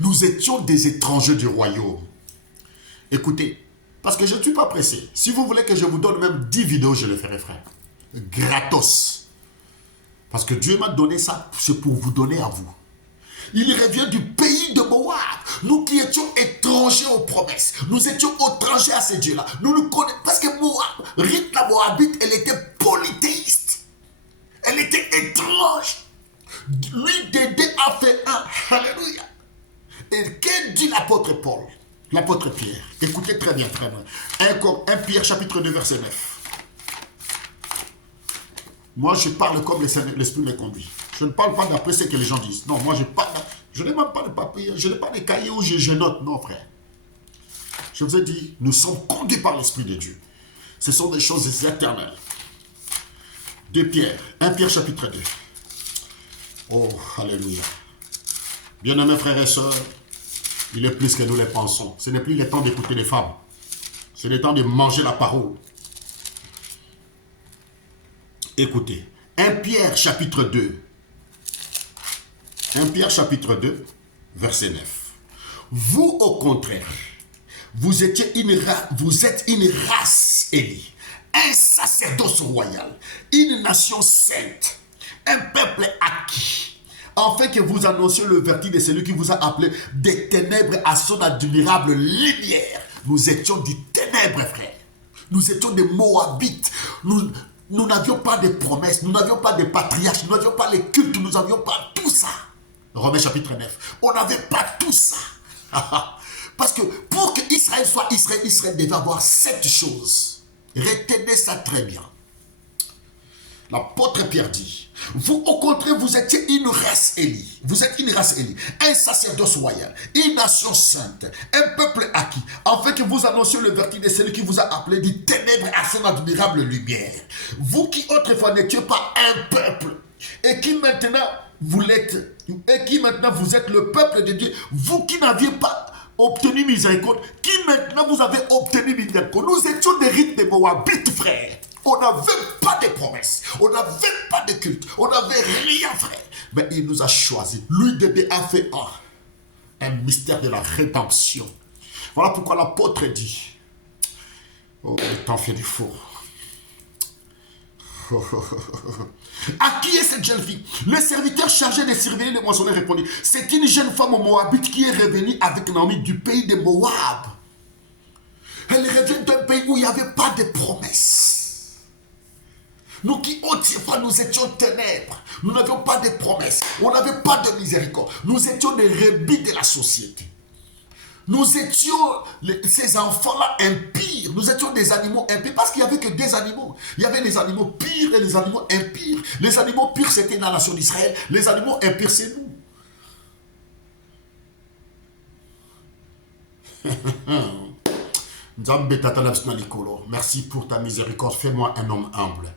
Nous étions des étrangers du royaume. Écoutez, parce que je ne suis pas pressé. Si vous voulez que je vous donne même 10 vidéos, je le ferai, frère. Gratos. Parce que Dieu m'a donné ça, c'est pour vous donner à vous. Il revient du pays de Moab. Nous qui étions étrangers aux promesses. Nous étions étrangers à ces dieux-là. Nous nous connaissons. Parce que Moab, Ruth la Moabite, elle était polythéiste. Elle était étrange. Lui, Dédé a fait un. Alléluia. Et que dit l'apôtre Paul? L'apôtre Pierre. Écoutez très bien, très bien. 1 Pierre chapitre 2, verset 9. Moi, je parle comme l'Esprit me conduit. Je ne parle pas d'après ce que les gens disent. Non, moi, je n'ai même pas de papier, je n'ai pas de cahier où je note. Non, frère. Je vous ai dit, nous sommes conduits par l'Esprit de Dieu. Ce sont des choses éternelles. 2 Pierre, 1 Pierre chapitre 2. Oh, alléluia. Bien-aimés frères et sœurs, il est plus que nous les pensons. Ce n'est plus le temps d'écouter les femmes. C'est le temps de manger la parole. Écoutez, 1 Pierre chapitre 2. 1 Pierre chapitre 2, verset 9. Vous, au contraire, vous êtes une race élue, un sacerdoce royal, une nation sainte, un peuple acquis, afin que vous annonciez le vertu de celui qui vous a appelé des ténèbres à son admirable lumière. Nous étions des ténèbres, frère. Nous étions des Moabites. Nous n'avions pas de promesses, nous n'avions pas de patriarches, nous n'avions pas les cultes, nous n'avions pas tout ça. Romains chapitre 9. On n'avait pas tout ça. Parce que pour que Israël soit Israël, Israël devait avoir 7 choses. Retenez ça très bien. L'apôtre Pierre dit, vous au contraire, vous étiez une race élue. Vous êtes une race élue, un sacerdoce royal, une nation sainte, un peuple acquis, afin que vous annonciez le vertu de celui qui vous a appelé du ténèbre à son admirable lumière. Vous qui autrefois n'étiez pas un peuple, et qui maintenant vous l'êtes, et qui maintenant vous êtes le peuple de Dieu, vous qui n'aviez pas obtenu miséricorde, qui maintenant vous avez obtenu miséricorde. Nous étions des rites de Moabites, frère. On n'avait pas de promesses, on n'avait pas de culte, on n'avait rien, frère. Mais il nous a choisis. Lui, Dédé, a fait un mystère de la rédemption. Voilà pourquoi l'apôtre dit, oh, le temps fait du four. À qui est cette jeune fille? Le serviteur chargé de surveiller le moissonneur répondit, c'est une jeune femme moabite qui est revenue avec Naomi du pays de Moab. Elle revient d'un pays où il n'y avait pas de promesses. Nous qui autrefois nous étions ténèbres, nous n'avions pas de promesses, on n'avait pas de miséricorde. Nous étions des rebelles de la société. Nous étions, ces enfants-là, impies. Nous étions des animaux impies parce qu'il n'y avait que des animaux. Il y avait les animaux pires et les animaux impires. Les animaux pires, c'était la nation d'Israël. Les animaux impires, c'est nous. Merci pour ta miséricorde. Fais-moi un homme humble.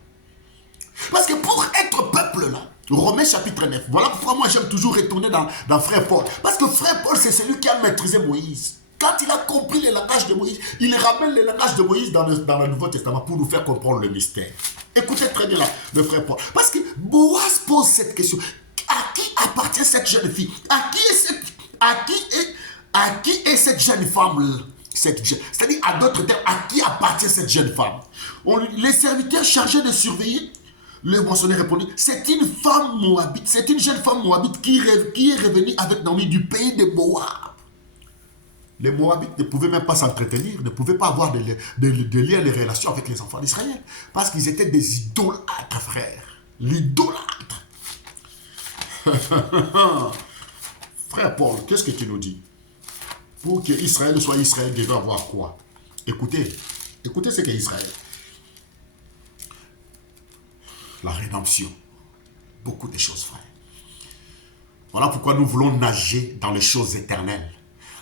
Parce que pour être peuple là, Romains chapitre 9, voilà pourquoi moi j'aime toujours retourner dans Frère Paul. Parce que Frère Paul, c'est celui qui a maîtrisé Moïse. Quand il a compris le langage de Moïse, il ramène le langage de Moïse dans le Nouveau Testament pour nous faire comprendre le mystère. Écoutez très bien là, le Frère Paul. Parce que Boaz pose cette question. À qui appartient cette jeune fille? À qui est cette jeune femme? C'est-à-dire, à d'autres termes, à qui appartient cette jeune femme? Les serviteurs chargés de surveiller, le moissonneur répondit, c'est une femme moabite, c'est une jeune femme moabite qui est revenue avec Naomi du pays de Moab. Les Moabites ne pouvaient même pas s'entretenir, ne pouvaient pas avoir de liens, de relations avec les enfants d'Israël, parce qu'ils étaient des idolâtres, frère. L'idolâtre. Frère Paul, qu'est-ce que tu nous dis? Pour que Israël soit Israël, il devait avoir quoi? Écoutez ce qu'est Israël. La rédemption. Beaucoup de choses, frère. Voilà pourquoi nous voulons nager dans les choses éternelles.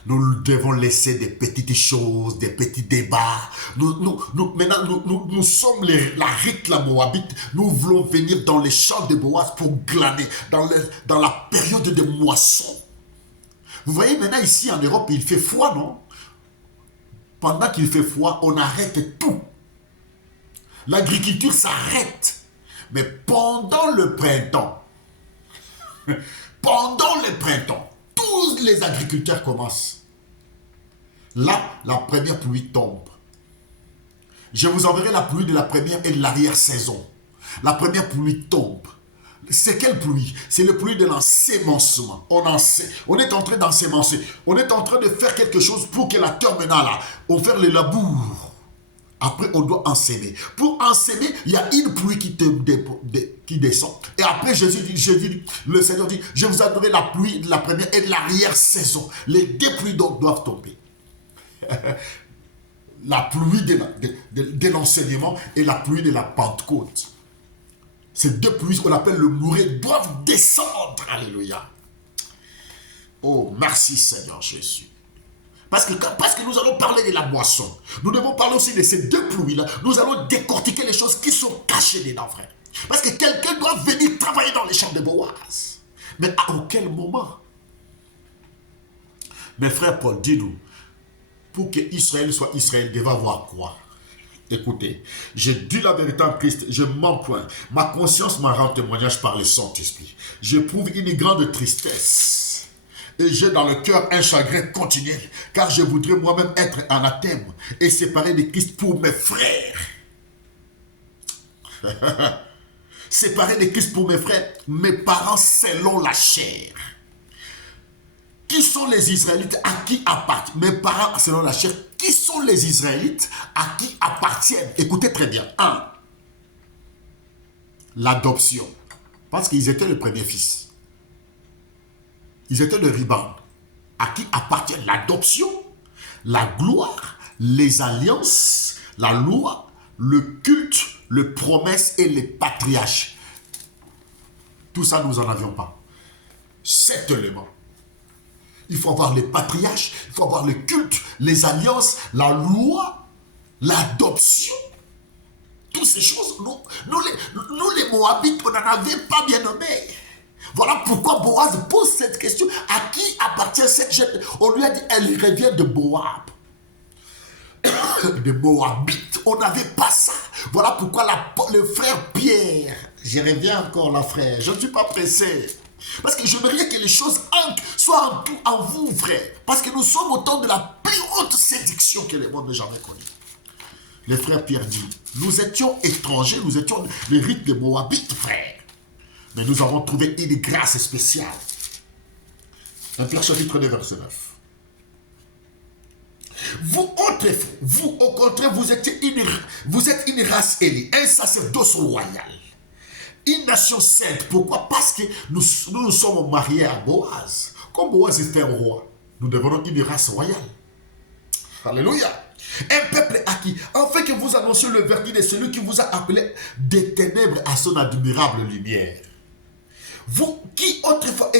Nous devons laisser des petites choses, des petits débats. Maintenant, nous sommes la rite, la Moabite. Nous voulons venir dans les champs de Boaz pour glaner, dans la période de moisson. Vous voyez, maintenant ici en Europe, il fait froid, non? Pendant qu'il fait froid, on arrête tout. L'agriculture s'arrête. Mais pendant le printemps, tous les agriculteurs commencent. Là, la première pluie tombe. Je vous enverrai la pluie de la première et de l'arrière-saison. La première pluie tombe. C'est quelle pluie? C'est la pluie de l'ensémencement. On est en train d'ensemencer. On est en train de faire quelque chose pour que la terre maintenant là, on fait le labour. Après, on doit enseimer. Pour enseimer, il y a une pluie qui descend. Et après, le Seigneur dit, je vous ai donné la pluie de la première et de l'arrière-saison. Les deux pluies donc doivent tomber. La pluie de l'enseignement et la pluie de la Pentecôte. Ces deux pluies qu'on appelle le mouret doivent descendre. Alléluia. Oh, merci Seigneur Jésus. Parce que nous allons parler de la moisson. Nous devons parler aussi de ces deux pluies-là. Nous allons décortiquer les choses qui sont cachées dedans, frère. Parce que quelqu'un doit venir travailler dans les champs de Boaz. Mais à quel moment? Mais frère Paul, dis-nous, pour que Israël soit Israël, il devait avoir quoi? Écoutez, j'ai dit la vérité en Christ, je mens point. Ma conscience m'en rend témoignage par le Saint-Esprit. J'éprouve une grande tristesse. Et j'ai dans le cœur un chagrin continuel, car je voudrais moi-même être anathème et séparé de Christ pour mes frères. Séparé de Christ pour mes frères, mes parents selon la chair. Qui sont les Israélites à qui appartiennent? Mes parents selon la chair. Qui sont les Israélites à qui appartiennent? Écoutez très bien. 1. L'adoption. Parce qu'ils étaient le premier fils. Ils étaient le riband. À qui appartient l'adoption, la gloire, les alliances, la loi, le culte, les promesses et les patriarches. Tout ça, nous n'en avions pas. 7 éléments. Il faut avoir les patriarches, il faut avoir le culte, les alliances, la loi, l'adoption. Toutes ces choses, nous les Moabites, on n'en avait pas bien nommé. Voilà pourquoi Boaz pose cette question. À qui appartient cette jeune? On lui a dit, elle revient de Moab. De Moabite. On n'avait pas ça. Voilà pourquoi le frère Pierre, je reviens encore là, frère, je ne suis pas pressé. Parce que j'aimerais que les choses soient en vous, frère. Parce que nous sommes au temps de la plus haute séduction que le monde n'a jamais connue. Le frère Pierre dit, nous étions étrangers, nous étions les rites de Moabite, frère. Mais nous avons trouvé une grâce spéciale. 1 Pierre chapitre 2, verset 9. Vous autrefois, vous, au contraire, vous êtes une race élue, un sacerdoce royal, une nation sainte. Pourquoi? Parce que nous sommes mariés à Boaz. Comme Boaz était un roi, nous devenons une race royale. Alléluia. Un peuple acquis, afin que vous annonciez le verdict de celui qui vous a appelé des ténèbres à son admirable lumière. Vous qui autrefois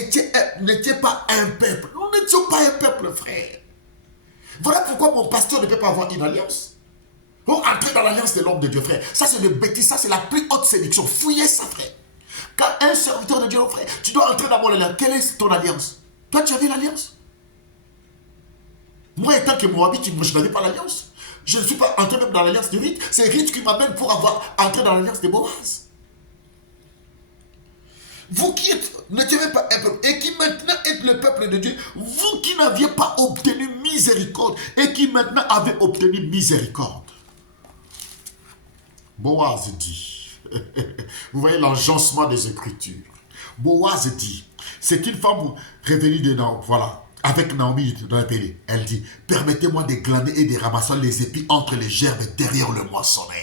n'étiez pas un peuple, nous n'étions pas un peuple, frère. Voilà pourquoi mon pasteur ne peut pas avoir une alliance. Vous entrez dans l'alliance de l'homme de Dieu, frère. Ça, c'est de bêtises, ça, c'est la plus haute séduction. Fouillez ça, frère. Quand un serviteur de Dieu, frère, tu dois entrer dans mon alliance. Quelle est ton alliance? Toi, tu avais l'alliance? Moi, étant que Moabite, je n'avais pas l'alliance. Je ne suis pas entré même dans l'alliance de Ruth. C'est Ruth qui m'amène pour avoir entré dans l'alliance de Boaz. Vous qui n'étiez même pas un peuple et qui maintenant êtes le peuple de Dieu, vous qui n'aviez pas obtenu miséricorde et qui maintenant avez obtenu miséricorde. Boaz dit, vous voyez l'enjancement des Écritures. Boaz dit, c'est une femme revenue de Naomi, voilà, avec Naomi dans le pays. Elle dit, permettez-moi de glaner et de ramasser les épis entre les gerbes derrière le moissonneur.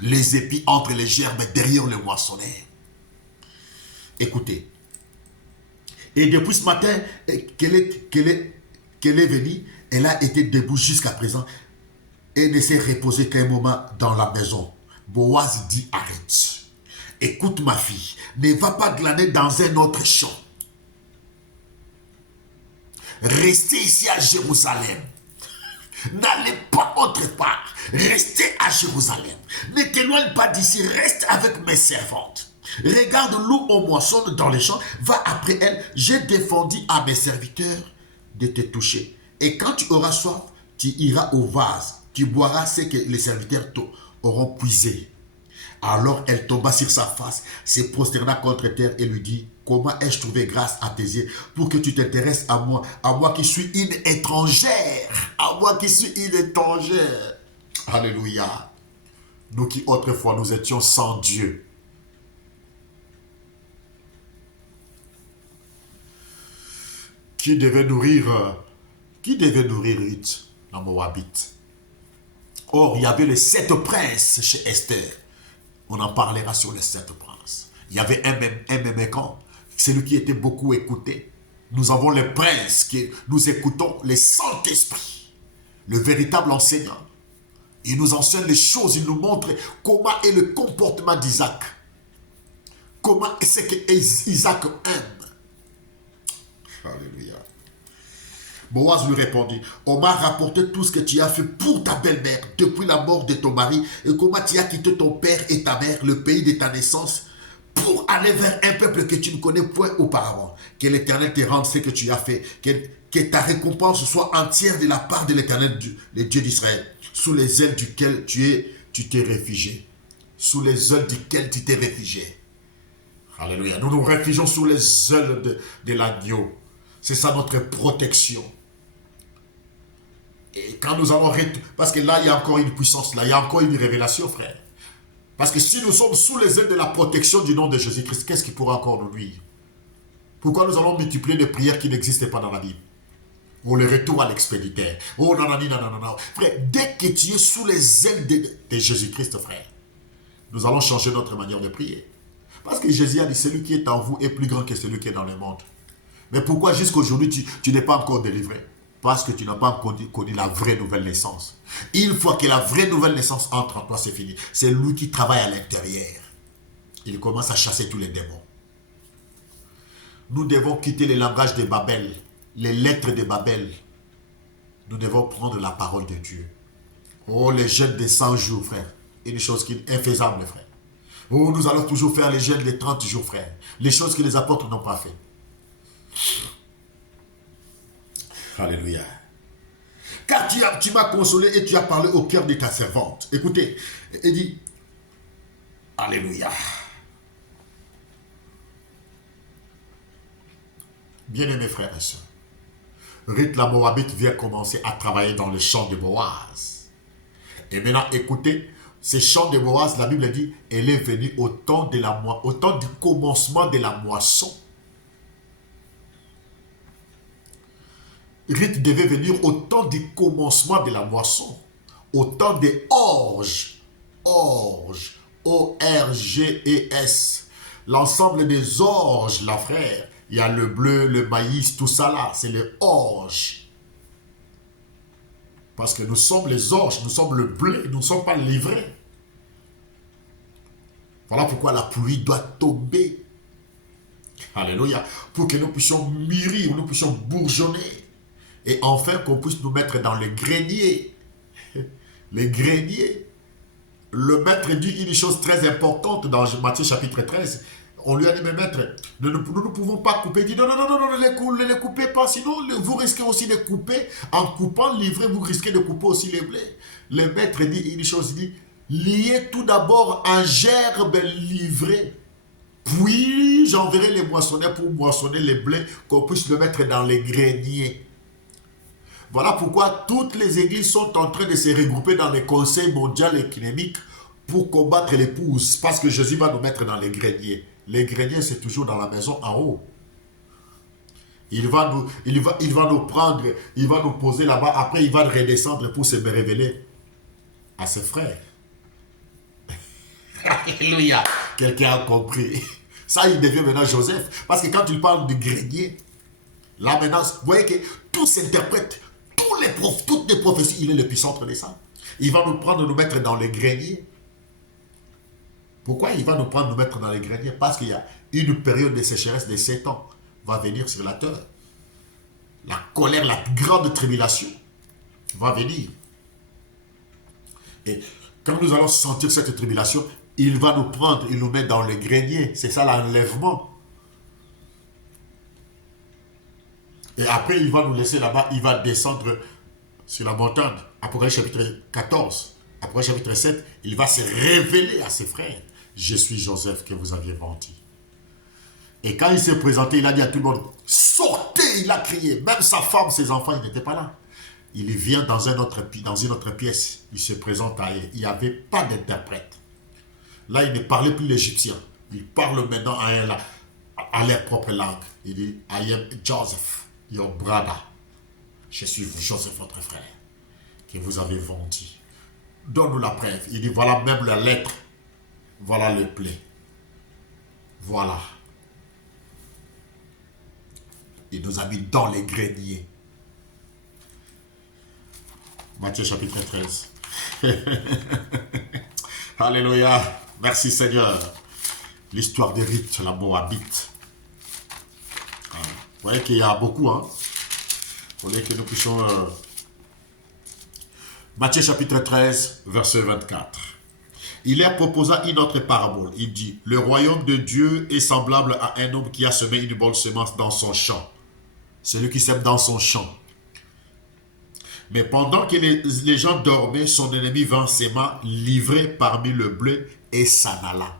Les épis entre les gerbes derrière le moissonneur. Écoutez. Et depuis ce matin qu'elle est venue, elle a été debout jusqu'à présent et ne s'est reposée qu'un moment dans la maison. Boaz dit, arrête. Écoute ma fille, ne va pas glaner dans un autre champ. Restez ici à Jérusalem. N'allez pas autre part. Restez à Jérusalem. Ne t'éloigne pas d'ici, reste avec mes servantes. Regarde l'eau au moissonne dans les champs, va après elle. J'ai défendu à mes serviteurs de te toucher. Et quand tu auras soif, tu iras au vase, tu boiras ce que les serviteurs auront puisé. Alors elle tomba sur sa face, se prosterna contre terre et lui dit, comment ai-je trouvé grâce à tes yeux pour que tu t'intéresses à moi qui suis une étrangère, à moi qui suis une étrangère. Alléluia. Nous qui autrefois nous étions sans Dieu. Qui devait nourrir Ruth, la Moabite. Or, il y avait les 7 princes chez Esther. On en parlera sur les 7 princes. Il y avait un Mémécan, celui qui était beaucoup écouté. Nous avons les princes que nous écoutons, les Saint-Esprit, le véritable enseignant. Il nous enseigne les choses, il nous montre comment est le comportement d'Isaac. Comment c'est que Isaac aime. Alléluia. Boaz lui répondit, on m'a rapporté tout ce que tu as fait pour ta belle-mère depuis la mort de ton mari et comment tu as quitté ton père et ta mère, le pays de ta naissance, pour aller vers un peuple que tu ne connais point auparavant. Que l'Éternel te rende ce que tu as fait, que ta récompense soit entière de la part de l'Éternel, le Dieu d'Israël, sous les ailes duquel tu t'es réfugié. Sous les ailes duquel tu t'es réfugié. Alléluia. Nous nous réfugions sous les ailes de l'agneau. C'est ça notre protection. Et quand nous allons... Parce que là, il y a encore une puissance, là, il y a encore une révélation, frère. Parce que si nous sommes sous les ailes de la protection du nom de Jésus-Christ, qu'est-ce qui pourra encore nous nuire? Pourquoi nous allons multiplier des prières qui n'existaient pas dans la Bible? Ou le retour à l'expéditeur. Oh non, non, non, non, non. Frère, dès que tu es sous les ailes de Jésus-Christ, frère, nous allons changer notre manière de prier. Parce que Jésus a dit, celui qui est en vous est plus grand que celui qui est dans le monde. Mais pourquoi jusqu'à aujourd'hui tu n'es pas encore délivré? Parce que tu n'as pas encore connu la vraie nouvelle naissance. Une fois que la vraie nouvelle naissance entre en toi, c'est fini. C'est lui qui travaille à l'intérieur. Il commence à chasser tous les démons. Nous devons quitter le langage de Babel, les lettres de Babel. Nous devons prendre la parole de Dieu. Oh, les jeûnes de 100 jours, frère. Une chose qui est infaisable, frère. Oh, nous allons toujours faire les jeûnes de 30 jours, frère. Les choses que les apôtres n'ont pas fait. Alléluia. Car tu m'as consolé et tu as parlé au cœur de ta servante. Écoutez, il dit, Alléluia. Bien-aimés frères et sœurs, Ruth la Moabite vient commencer à travailler dans le champ de Boaz. Et maintenant, écoutez, ce champ de Boaz, la Bible dit, elle est venue au temps du commencement de la moisson. Ruth devait venir au temps du commencement de la moisson. autant des orges, orges, O-R-G-E-S, l'ensemble des orges, là, frère. Il y a le bleu, le maïs, tout ça là, c'est les orges. Parce que nous sommes les orges, nous sommes le blé, nous ne sommes pas livrés. Voilà pourquoi la pluie doit tomber. Alléluia. Pour que nous puissions mûrir, nous puissions bourgeonner. Et enfin qu'on puisse nous mettre dans les greniers. Les greniers. Le maître dit une chose très importante dans Matthieu chapitre 13. On lui a dit, mais maître, nous ne pouvons pas couper. Il dit, non, non, non, non, ne les coupez pas, sinon vous risquez aussi de couper. En coupant, livrer, vous risquez de couper aussi les blés. Le maître dit une chose, il dit, liez tout d'abord en gerbe livrée. Puis j'enverrai les moissonneurs pour moissonner les blés, qu'on puisse le mettre dans les greniers. Voilà pourquoi toutes les églises sont en train de se regrouper dans les conseils mondiaux économiques pour combattre les pousses, parce que Jésus va nous mettre dans les greniers. Les greniers, c'est toujours dans la maison en haut. Il va nous prendre, il va nous poser là-bas, après il va redescendre pour se révéler à ses frères. Alléluia. Quelqu'un a compris. Ça, il devient maintenant Joseph. Parce que quand il parle du grenier, là maintenant, vous voyez que tout s'interprète. Toutes les prophéties, il est le puissant entre les saints. Il va nous prendre, nous mettre dans les greniers. Pourquoi il va nous prendre, nous mettre dans les greniers? Parce qu'il y a une période de sécheresse de 7 ans va venir sur la terre. La colère, la grande tribulation va venir. Et quand nous allons sentir cette tribulation, il va nous prendre, il nous met dans les greniers. C'est ça l'enlèvement. Et après, il va nous laisser là-bas, il va descendre sur la montagne. Apocalypse chapitre 14, Apocalypse chapitre 7, il va se révéler à ses frères. Je suis Joseph que vous aviez menti. Et quand il s'est présenté, il a dit à tout le monde, sortez, il a crié. Même sa femme, ses enfants, ils n'étaient pas là. Il vient dans une autre pièce. Il se présente à eux. Il n'y avait pas d'interprète. Là, il ne parlait plus l'égyptien. Il parle maintenant à leur propre langue. Il dit, I am Joseph, your brother. Je suis Joseph, votre frère, que vous avez vendu. Donne-nous la preuve. Il dit, voilà même la lettre. Voilà le blé. Voilà. Il nous a mis dans les greniers. Matthieu chapitre 13. Alléluia. Merci Seigneur. L'histoire de Ruth, la Moabite. Vous voyez qu'il y a beaucoup. Vous voyez que nous puissions... Matthieu chapitre 13, verset 24. Il leur proposa une autre parabole. Il dit, le royaume de Dieu est semblable à un homme qui a semé une bonne semence dans son champ. Celui qui sème dans son champ. Mais pendant que les gens dormaient, son ennemi vint s'aima, livré parmi le blé, et s'en alla.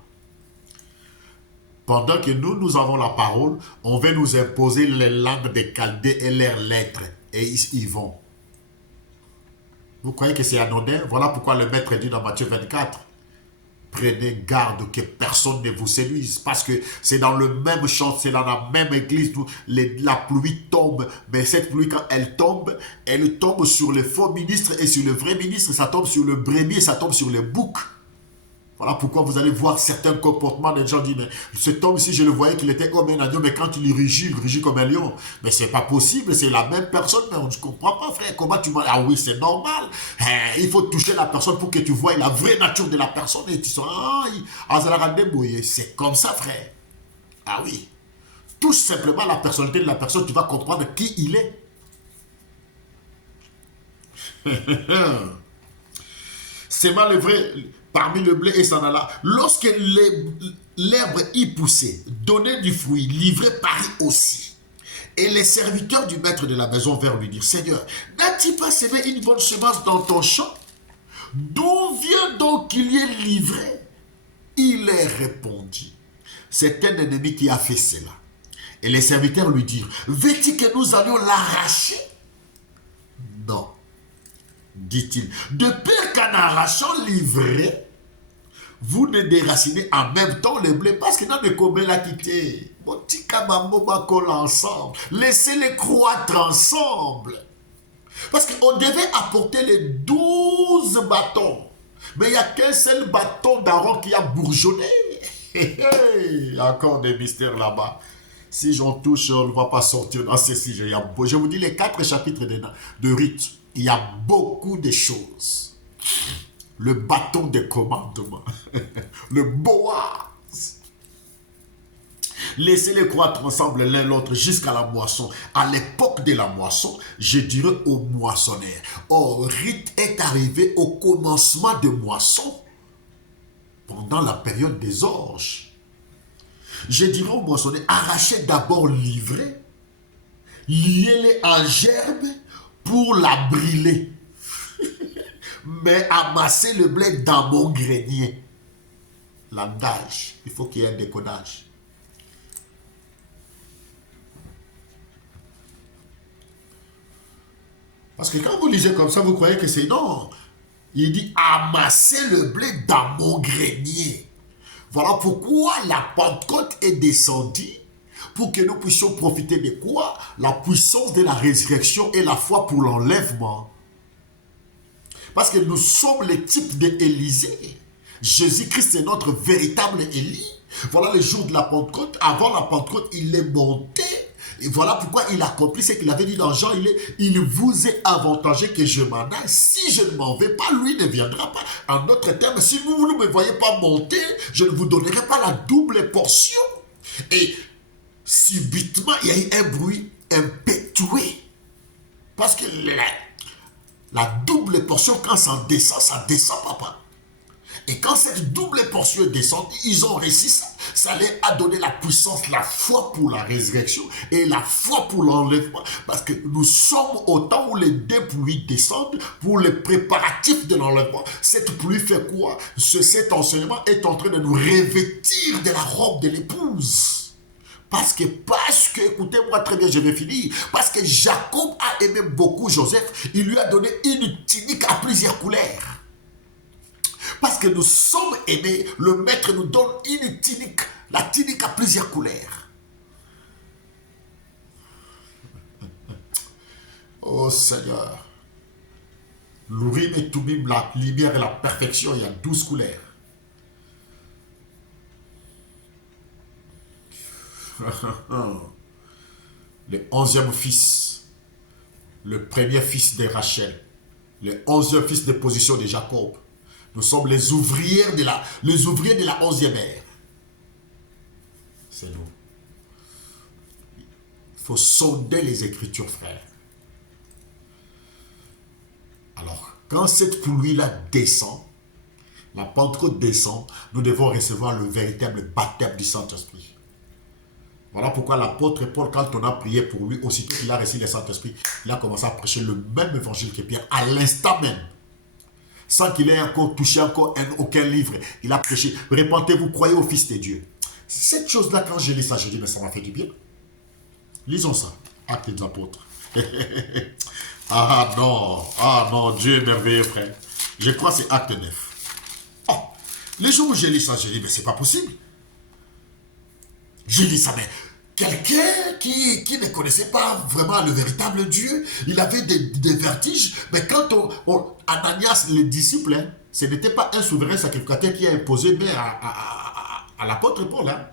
Pendant que nous avons la parole, on veut nous imposer les langues des Chaldées et leurs lettres. Et ils y vont. Vous croyez que c'est anodin? Voilà pourquoi le maître dit dans Matthieu 24, prenez garde que personne ne vous séduise, parce que c'est dans le même champ, c'est dans la même église où la pluie tombe. Mais cette pluie, quand elle tombe sur les faux ministres et sur le vrai ministre, ça tombe sur le brebis et ça tombe sur les boucs. Voilà pourquoi vous allez voir certains comportements des gens disent, mais cet homme ici, je le voyais qu'il était comme un agneau, mais quand il rugit comme un lion. Mais c'est pas possible, c'est la même personne, mais on ne comprend pas, frère. Comment tu vas... Ah oui, c'est normal. Il faut toucher la personne pour que tu vois la vraie nature de la personne. Et tu sens, c'est comme ça, frère. Ah oui. Touche simplement la personnalité de la personne, tu vas comprendre qui il est. C'est mal le vrai... Parmi le blé et s'en alla. Lorsque l'herbe y poussait, donnait du fruit, livrait Paris aussi. Et les serviteurs du maître de la maison vinrent lui dire, Seigneur, n'as-tu pas semé une bonne semence dans ton champ? D'où vient donc qu'il y ait livré? Il leur répondit, c'est un ennemi qui a fait cela. Et les serviteurs lui dirent, veux-tu que nous allions l'arracher? Non, dit-il, de peur qu'en arrachant l'ivraie, vous ne déracinez en même temps le blé, parce que dans le commun l'a quitté. Laissez-les croître ensemble. Parce qu'on devait apporter les 12 bâtons. Mais il n'y a qu'un seul bâton d'Aaron qui a bourgeonné. Il y a encore des mystères là-bas. Si j'en touche, on ne va pas sortir dans ces sujets. Je vous dis les 4 chapitres de Ruth. Il y a beaucoup de choses. Le bâton des commandements. Le Boaz. Laissez-les croître ensemble l'un l'autre jusqu'à la moisson. À l'époque de la moisson, je dirais aux moissonneurs. Or, Ruth est arrivé au commencement de moisson pendant la période des orges. Je dirais aux moissonneurs, arrachez d'abord l'ivraie, liez-les en gerbe pour la brûler. Mais amassez le blé dans mon grenier. Langage, il faut qu'il y ait un décodage. Parce que quand vous lisez comme ça, vous croyez que c'est non. Il dit amassez le blé dans mon grenier. Voilà pourquoi la Pentecôte est descendue. Pour que nous puissions profiter de quoi? La puissance de la résurrection et la foi pour l'enlèvement. Parce que nous sommes le type d'Élisée. Jésus-Christ est notre véritable Élie. Voilà le jour de la Pentecôte. Avant la Pentecôte, il est monté. Et voilà pourquoi il a accompli ce qu'il avait dit dans Jean. Il vous est avantageux que je m'en aille. Si je ne m'en vais pas, lui ne viendra pas. En d'autres termes, si vous ne me voyez pas monter, je ne vous donnerai pas la double portion. Et subitement, il y a eu un bruit impétueux. Parce que la double portion, quand ça descend, papa. Et quand cette double portion descend, ils ont réussi ça. Ça leur a donné la puissance, la foi pour la résurrection et la foi pour l'enlèvement. Parce que nous sommes au temps où les deux pluies descendent pour les préparatifs de l'enlèvement. Cette pluie fait quoi? Cet enseignement est en train de nous revêtir de la robe de l'épouse. Parce que, écoutez-moi très bien, je vais finir. Parce que Jacob a aimé beaucoup Joseph. Il lui a donné une tunique à plusieurs couleurs. Parce que nous sommes aimés, le maître nous donne une tunique, la tunique à plusieurs couleurs. Oh Seigneur, l'Urim et Tumim, la lumière et la perfection, il y a 12 couleurs. Le 11e fils, le premier fils de Rachel, le 11e fils de position de Jacob. Nous sommes les ouvriers de la 11e ère. C'est nous. Il faut sonder les Écritures, frères. Alors, quand cette pluie-là descend, la Pentecôte descend, nous devons recevoir le véritable baptême du Saint-Esprit. Voilà pourquoi l'apôtre Paul, quand on a prié pour lui, aussitôt qu'il a reçu le Saint-Esprit, il a commencé à prêcher le même évangile que Pierre, à l'instant même. Sans qu'il ait encore touché aucun livre. Il a prêché. Répentez-vous, croyez au Fils de Dieu. Cette chose-là, quand je lis ça, je dis, mais ça m'a fait du bien. Lisons ça. Actes des apôtres. Ah non, Dieu est merveilleux, frère. Je crois que c'est acte 9. Oh, les jours où je lis ça, je dis, mais c'est pas possible. Je lis ça, mais quelqu'un qui ne connaissait pas vraiment le véritable Dieu, il avait des vertiges, mais quand Ananias, le disciple, hein, ce n'était pas un souverain sacrificateur qui a imposé mais à l'apôtre Paul. Hein.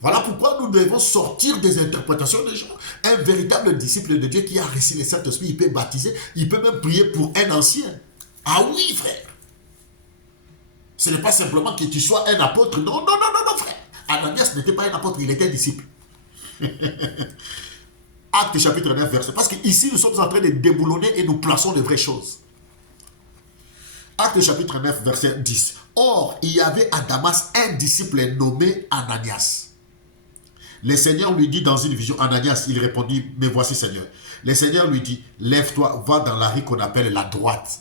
Voilà pourquoi nous devons sortir des interprétations des gens. Un véritable disciple de Dieu qui a reçu le Saint-Esprit, il peut baptiser, il peut même prier pour un ancien. Ah oui, frère. Ce n'est pas simplement que tu sois un apôtre. Non, frère. Ananias n'était pas un apôtre, il était un disciple. Acte chapitre 9, verset. Parce qu'ici, nous sommes en train de déboulonner et nous plaçons de vraies choses. Acte chapitre 9, verset 10. Or, il y avait à Damas un disciple nommé Ananias. Le Seigneur lui dit dans une vision, Ananias, il répondit, mais voici Seigneur. Le Seigneur lui dit, lève-toi, va dans la rue qu'on appelle la droite.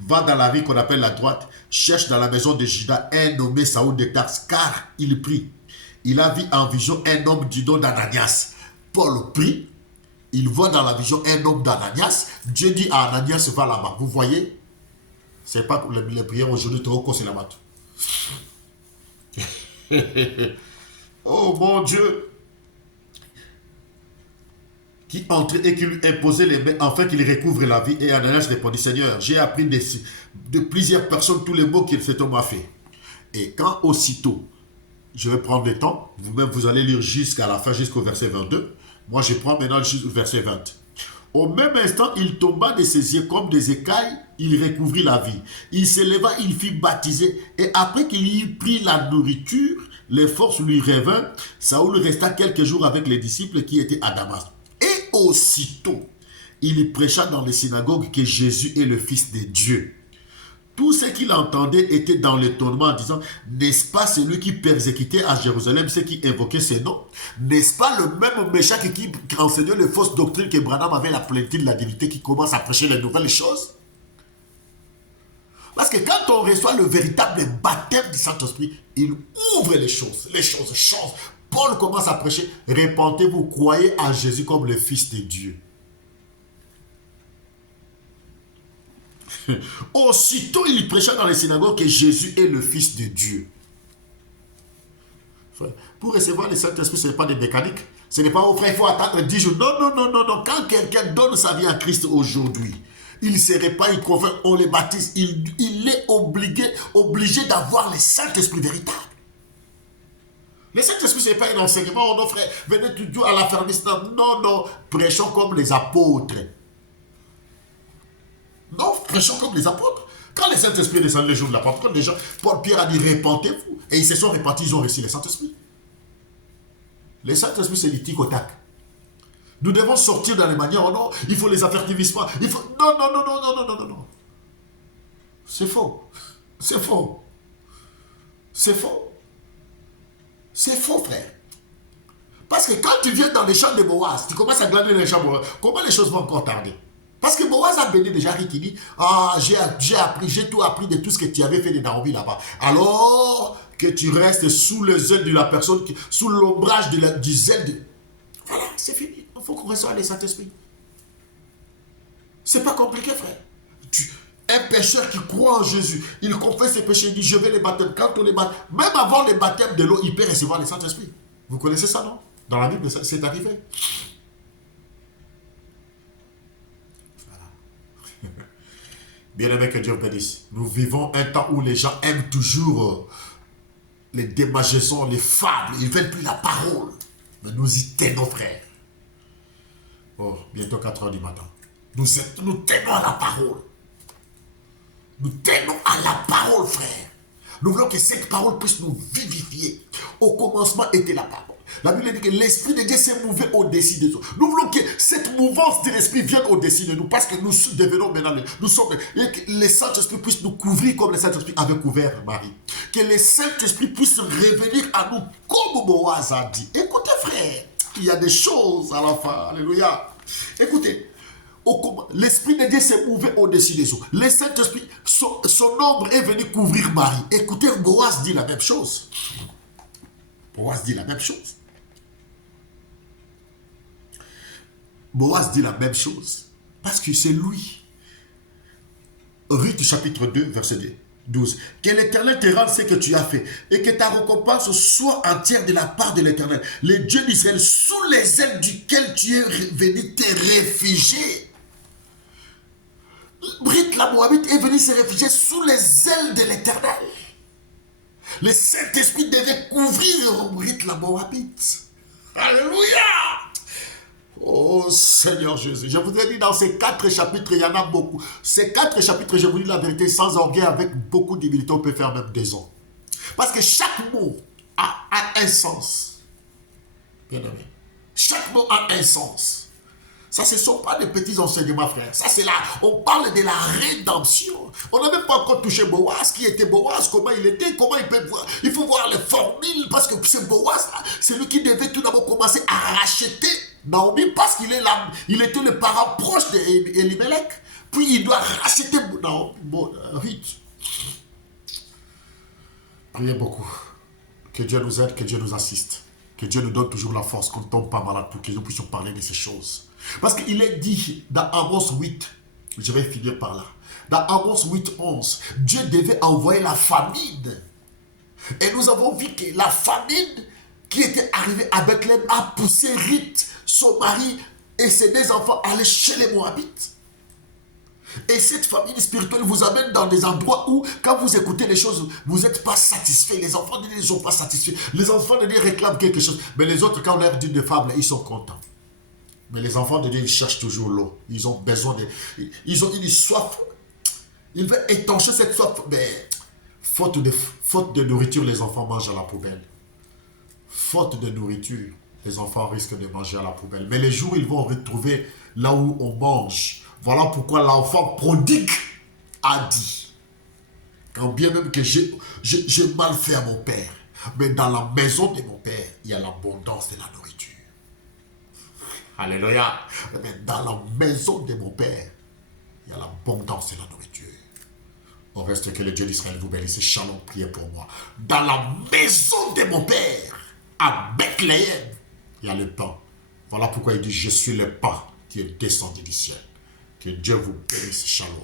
Va dans la rue qu'on appelle la droite, cherche dans la maison de Judas un nommé Saoul de Tarse, car il prie. Il a vu en vision un homme du nom d'Ananias. Paul prie, il voit dans la vision un homme d'Ananias. Dieu dit à Ananias, va là-bas. Vous voyez, c'est pas les prières aujourd'hui, trop c'est là-bas. Oh mon Dieu. qui entrait et qui lui imposait les mains afin qu'il recouvre la vie. Et Ananias répondit, Seigneur, j'ai appris de plusieurs personnes tous les mots que cet homme a fait. Et quand aussitôt, je vais prendre le temps, vous-même vous allez lire jusqu'à la fin, jusqu'au verset 22. Moi je prends maintenant jusqu'au verset 20. Au même instant, il tomba de ses yeux comme des écailles, il recouvrit la vie. Il s'éleva, il fit baptiser, et après qu'il y eut pris la nourriture, les forces lui revinrent. Saoul resta quelques jours avec les disciples qui étaient à Damas. Et aussitôt, il y prêcha dans les synagogues que Jésus est le Fils de Dieu. Tout ce qu'il entendait était dans l'étonnement en disant, n'est-ce pas celui qui persécutait à Jérusalem ceux qui invoquaient ses noms? N'est-ce pas le même méchant qui enseignait les fausses doctrines que Branham avait la plénitude de la divinité qui commence à prêcher les nouvelles choses? Parce que quand on reçoit le véritable baptême du Saint-Esprit, il ouvre les choses changent. Paul commence à prêcher, répentez-vous, croyez à Jésus comme le Fils de Dieu. Aussitôt, il prêcha dans les synagogues que Jésus est le Fils de Dieu. Pour recevoir le Saint-Esprit, ce n'est pas des mécaniques. Ce n'est pas, oh frère, il faut attendre 10 jours. Non. Quand quelqu'un donne sa vie à Christ aujourd'hui, il ne serait pas, il confesse, on le baptise. Il est obligé d'avoir le Saint-Esprit véritable. Le Saint-Esprit, ce n'est pas un enseignement. Oh non, frère, venez toujours à la fermiste. Non. Prêchons comme les apôtres. Non, prêchons comme les apôtres. Quand le Saint-Esprit est descendu le jour de la Pentecôte, les gens, Pierre a dit, répentez-vous. Et ils se sont repentis, ils ont reçu le Saint-Esprit. Le Saint-Esprit, c'est du tic au tac. Nous devons sortir dans les manières, oh non, il faut les avertissements. Il faut... Non. C'est faux. C'est faux, frère. Parce que quand tu viens dans les champs de Boaz, tu commences à glaner les champs de Boaz, comment les choses vont encore tarder? Parce que Boaz a béni déjà qui dit, j'ai tout appris de tout ce que tu avais fait de Naomi là-bas. Alors que tu restes sous les ailes de la personne, sous l'ombrage du zèle de... Voilà, c'est fini. Il faut qu'on reçoive le Saint-Esprit. C'est pas compliqué, frère. Un pécheur qui croit en Jésus, il confesse ses péchés, il dit, je vais les baptêmes. Quand on les baptême, même avant le baptême de l'eau, il peut recevoir le Saint-Esprit. Vous connaissez ça, non? Dans la Bible, c'est arrivé. Bien-aimé, que Dieu vous bénisse. Nous vivons un temps où les gens aiment toujours les démageaisons, les fables. Ils ne veulent plus la parole. Mais nous y tenons, frère. Oh, bientôt 4 heures du matin. Nous tenons à la parole. Nous tenons à la parole, frère. Nous voulons que cette parole puisse nous vivifier. Au commencement était la parole. La Bible dit que l'Esprit de Dieu s'est mouvé au-dessus des autres. Nous voulons que cette mouvance de l'Esprit vienne au-dessus de nous parce que nous devenons maintenant, et que le Saint-Esprit puisse nous couvrir comme le Saint-Esprit avait couvert Marie. Que le Saint-Esprit puisse revenir à nous comme Boaz a dit. Écoutez, frère, il y a des choses à la fin. Alléluia. Écoutez, l'Esprit de Dieu s'est mouvé au-dessus des eaux. Le Saint-Esprit, son ombre est venu couvrir Marie. Écoutez, Boaz dit la même chose. Boaz dit la même chose. Boaz dit la même chose. Parce que c'est lui. Ruth chapitre 2, verset 12. Que l'Éternel te rende ce que tu as fait et que ta récompense soit entière de la part de l'Éternel, le Dieu d'Israël, sous les ailes duquel tu es venu te réfugier. Ruth la Moabite est venue se réfugier sous les ailes de l'Éternel. Le Saint-Esprit devait couvrir Ruth la Moabite. Alléluia! Oh Seigneur Jésus, je vous ai dit dans ces 4 chapitres, il y en a beaucoup. Ces 4 chapitres, je vous dis la vérité, sans orgueil, avec beaucoup d'humilité, on peut faire même des ans. Parce que chaque mot a un sens. Bien aimé. Chaque mot a un sens. Ça, ce ne sont pas des petits enseignements, frère. Ça, c'est là. On parle de la rédemption. On n'a même pas encore touché Boaz. Qui était Boaz? Comment il était? Comment il peut voir? Il faut voir les formules. Parce que c'est Boaz, là. C'est lui qui devait tout d'abord commencer à racheter Naomi. Parce qu'il est là. Il était le parent proche d'Elimelech. Puis il doit racheter Ruth. Priez beaucoup. Que Dieu nous aide, que Dieu nous assiste. Que Dieu nous donne toujours la force qu'on ne tombe pas malade pour que nous puissions parler de ces choses. Parce qu'il est dit dans Amos 8, je vais finir par là. Dans Amos 8, 11, Dieu devait envoyer la famine. Et nous avons vu que la famine qui était arrivée à Bethléem a poussé Ruth, son mari, Et ces deux enfants allaient chez les Moabites. Et cette famille spirituelle vous amène dans des endroits où, quand vous écoutez les choses, vous n'êtes pas satisfait. Les enfants de Dieu ne sont pas satisfaits. Les enfants de Dieu réclament quelque chose. Mais les autres, quand on leur dit de fable, ils sont contents. Mais les enfants de Dieu, ils cherchent toujours l'eau. Ils ont besoin de... Ils ont une soif. Ils veulent étancher cette soif. Mais faute de nourriture, les enfants mangent à la poubelle. Faute de nourriture, les enfants risquent de manger à la poubelle. Mais les jours où ils vont retrouver là où on mange, voilà pourquoi l'enfant prodigue a dit, quand bien même que j'ai mal fait à mon père, mais dans la maison de mon père, il y a l'abondance de la nourriture. Alléluia. Mais dans la maison de mon père, il y a l'abondance de la nourriture. Au reste, que le Dieu d'Israël vous bénisse. Shalom, priez pour moi. Dans la maison de mon père, à Bethléem, il y a le pain. Voilà pourquoi il dit, je suis le pain qui est descendu du ciel. Que Dieu vous bénisse. Shalom.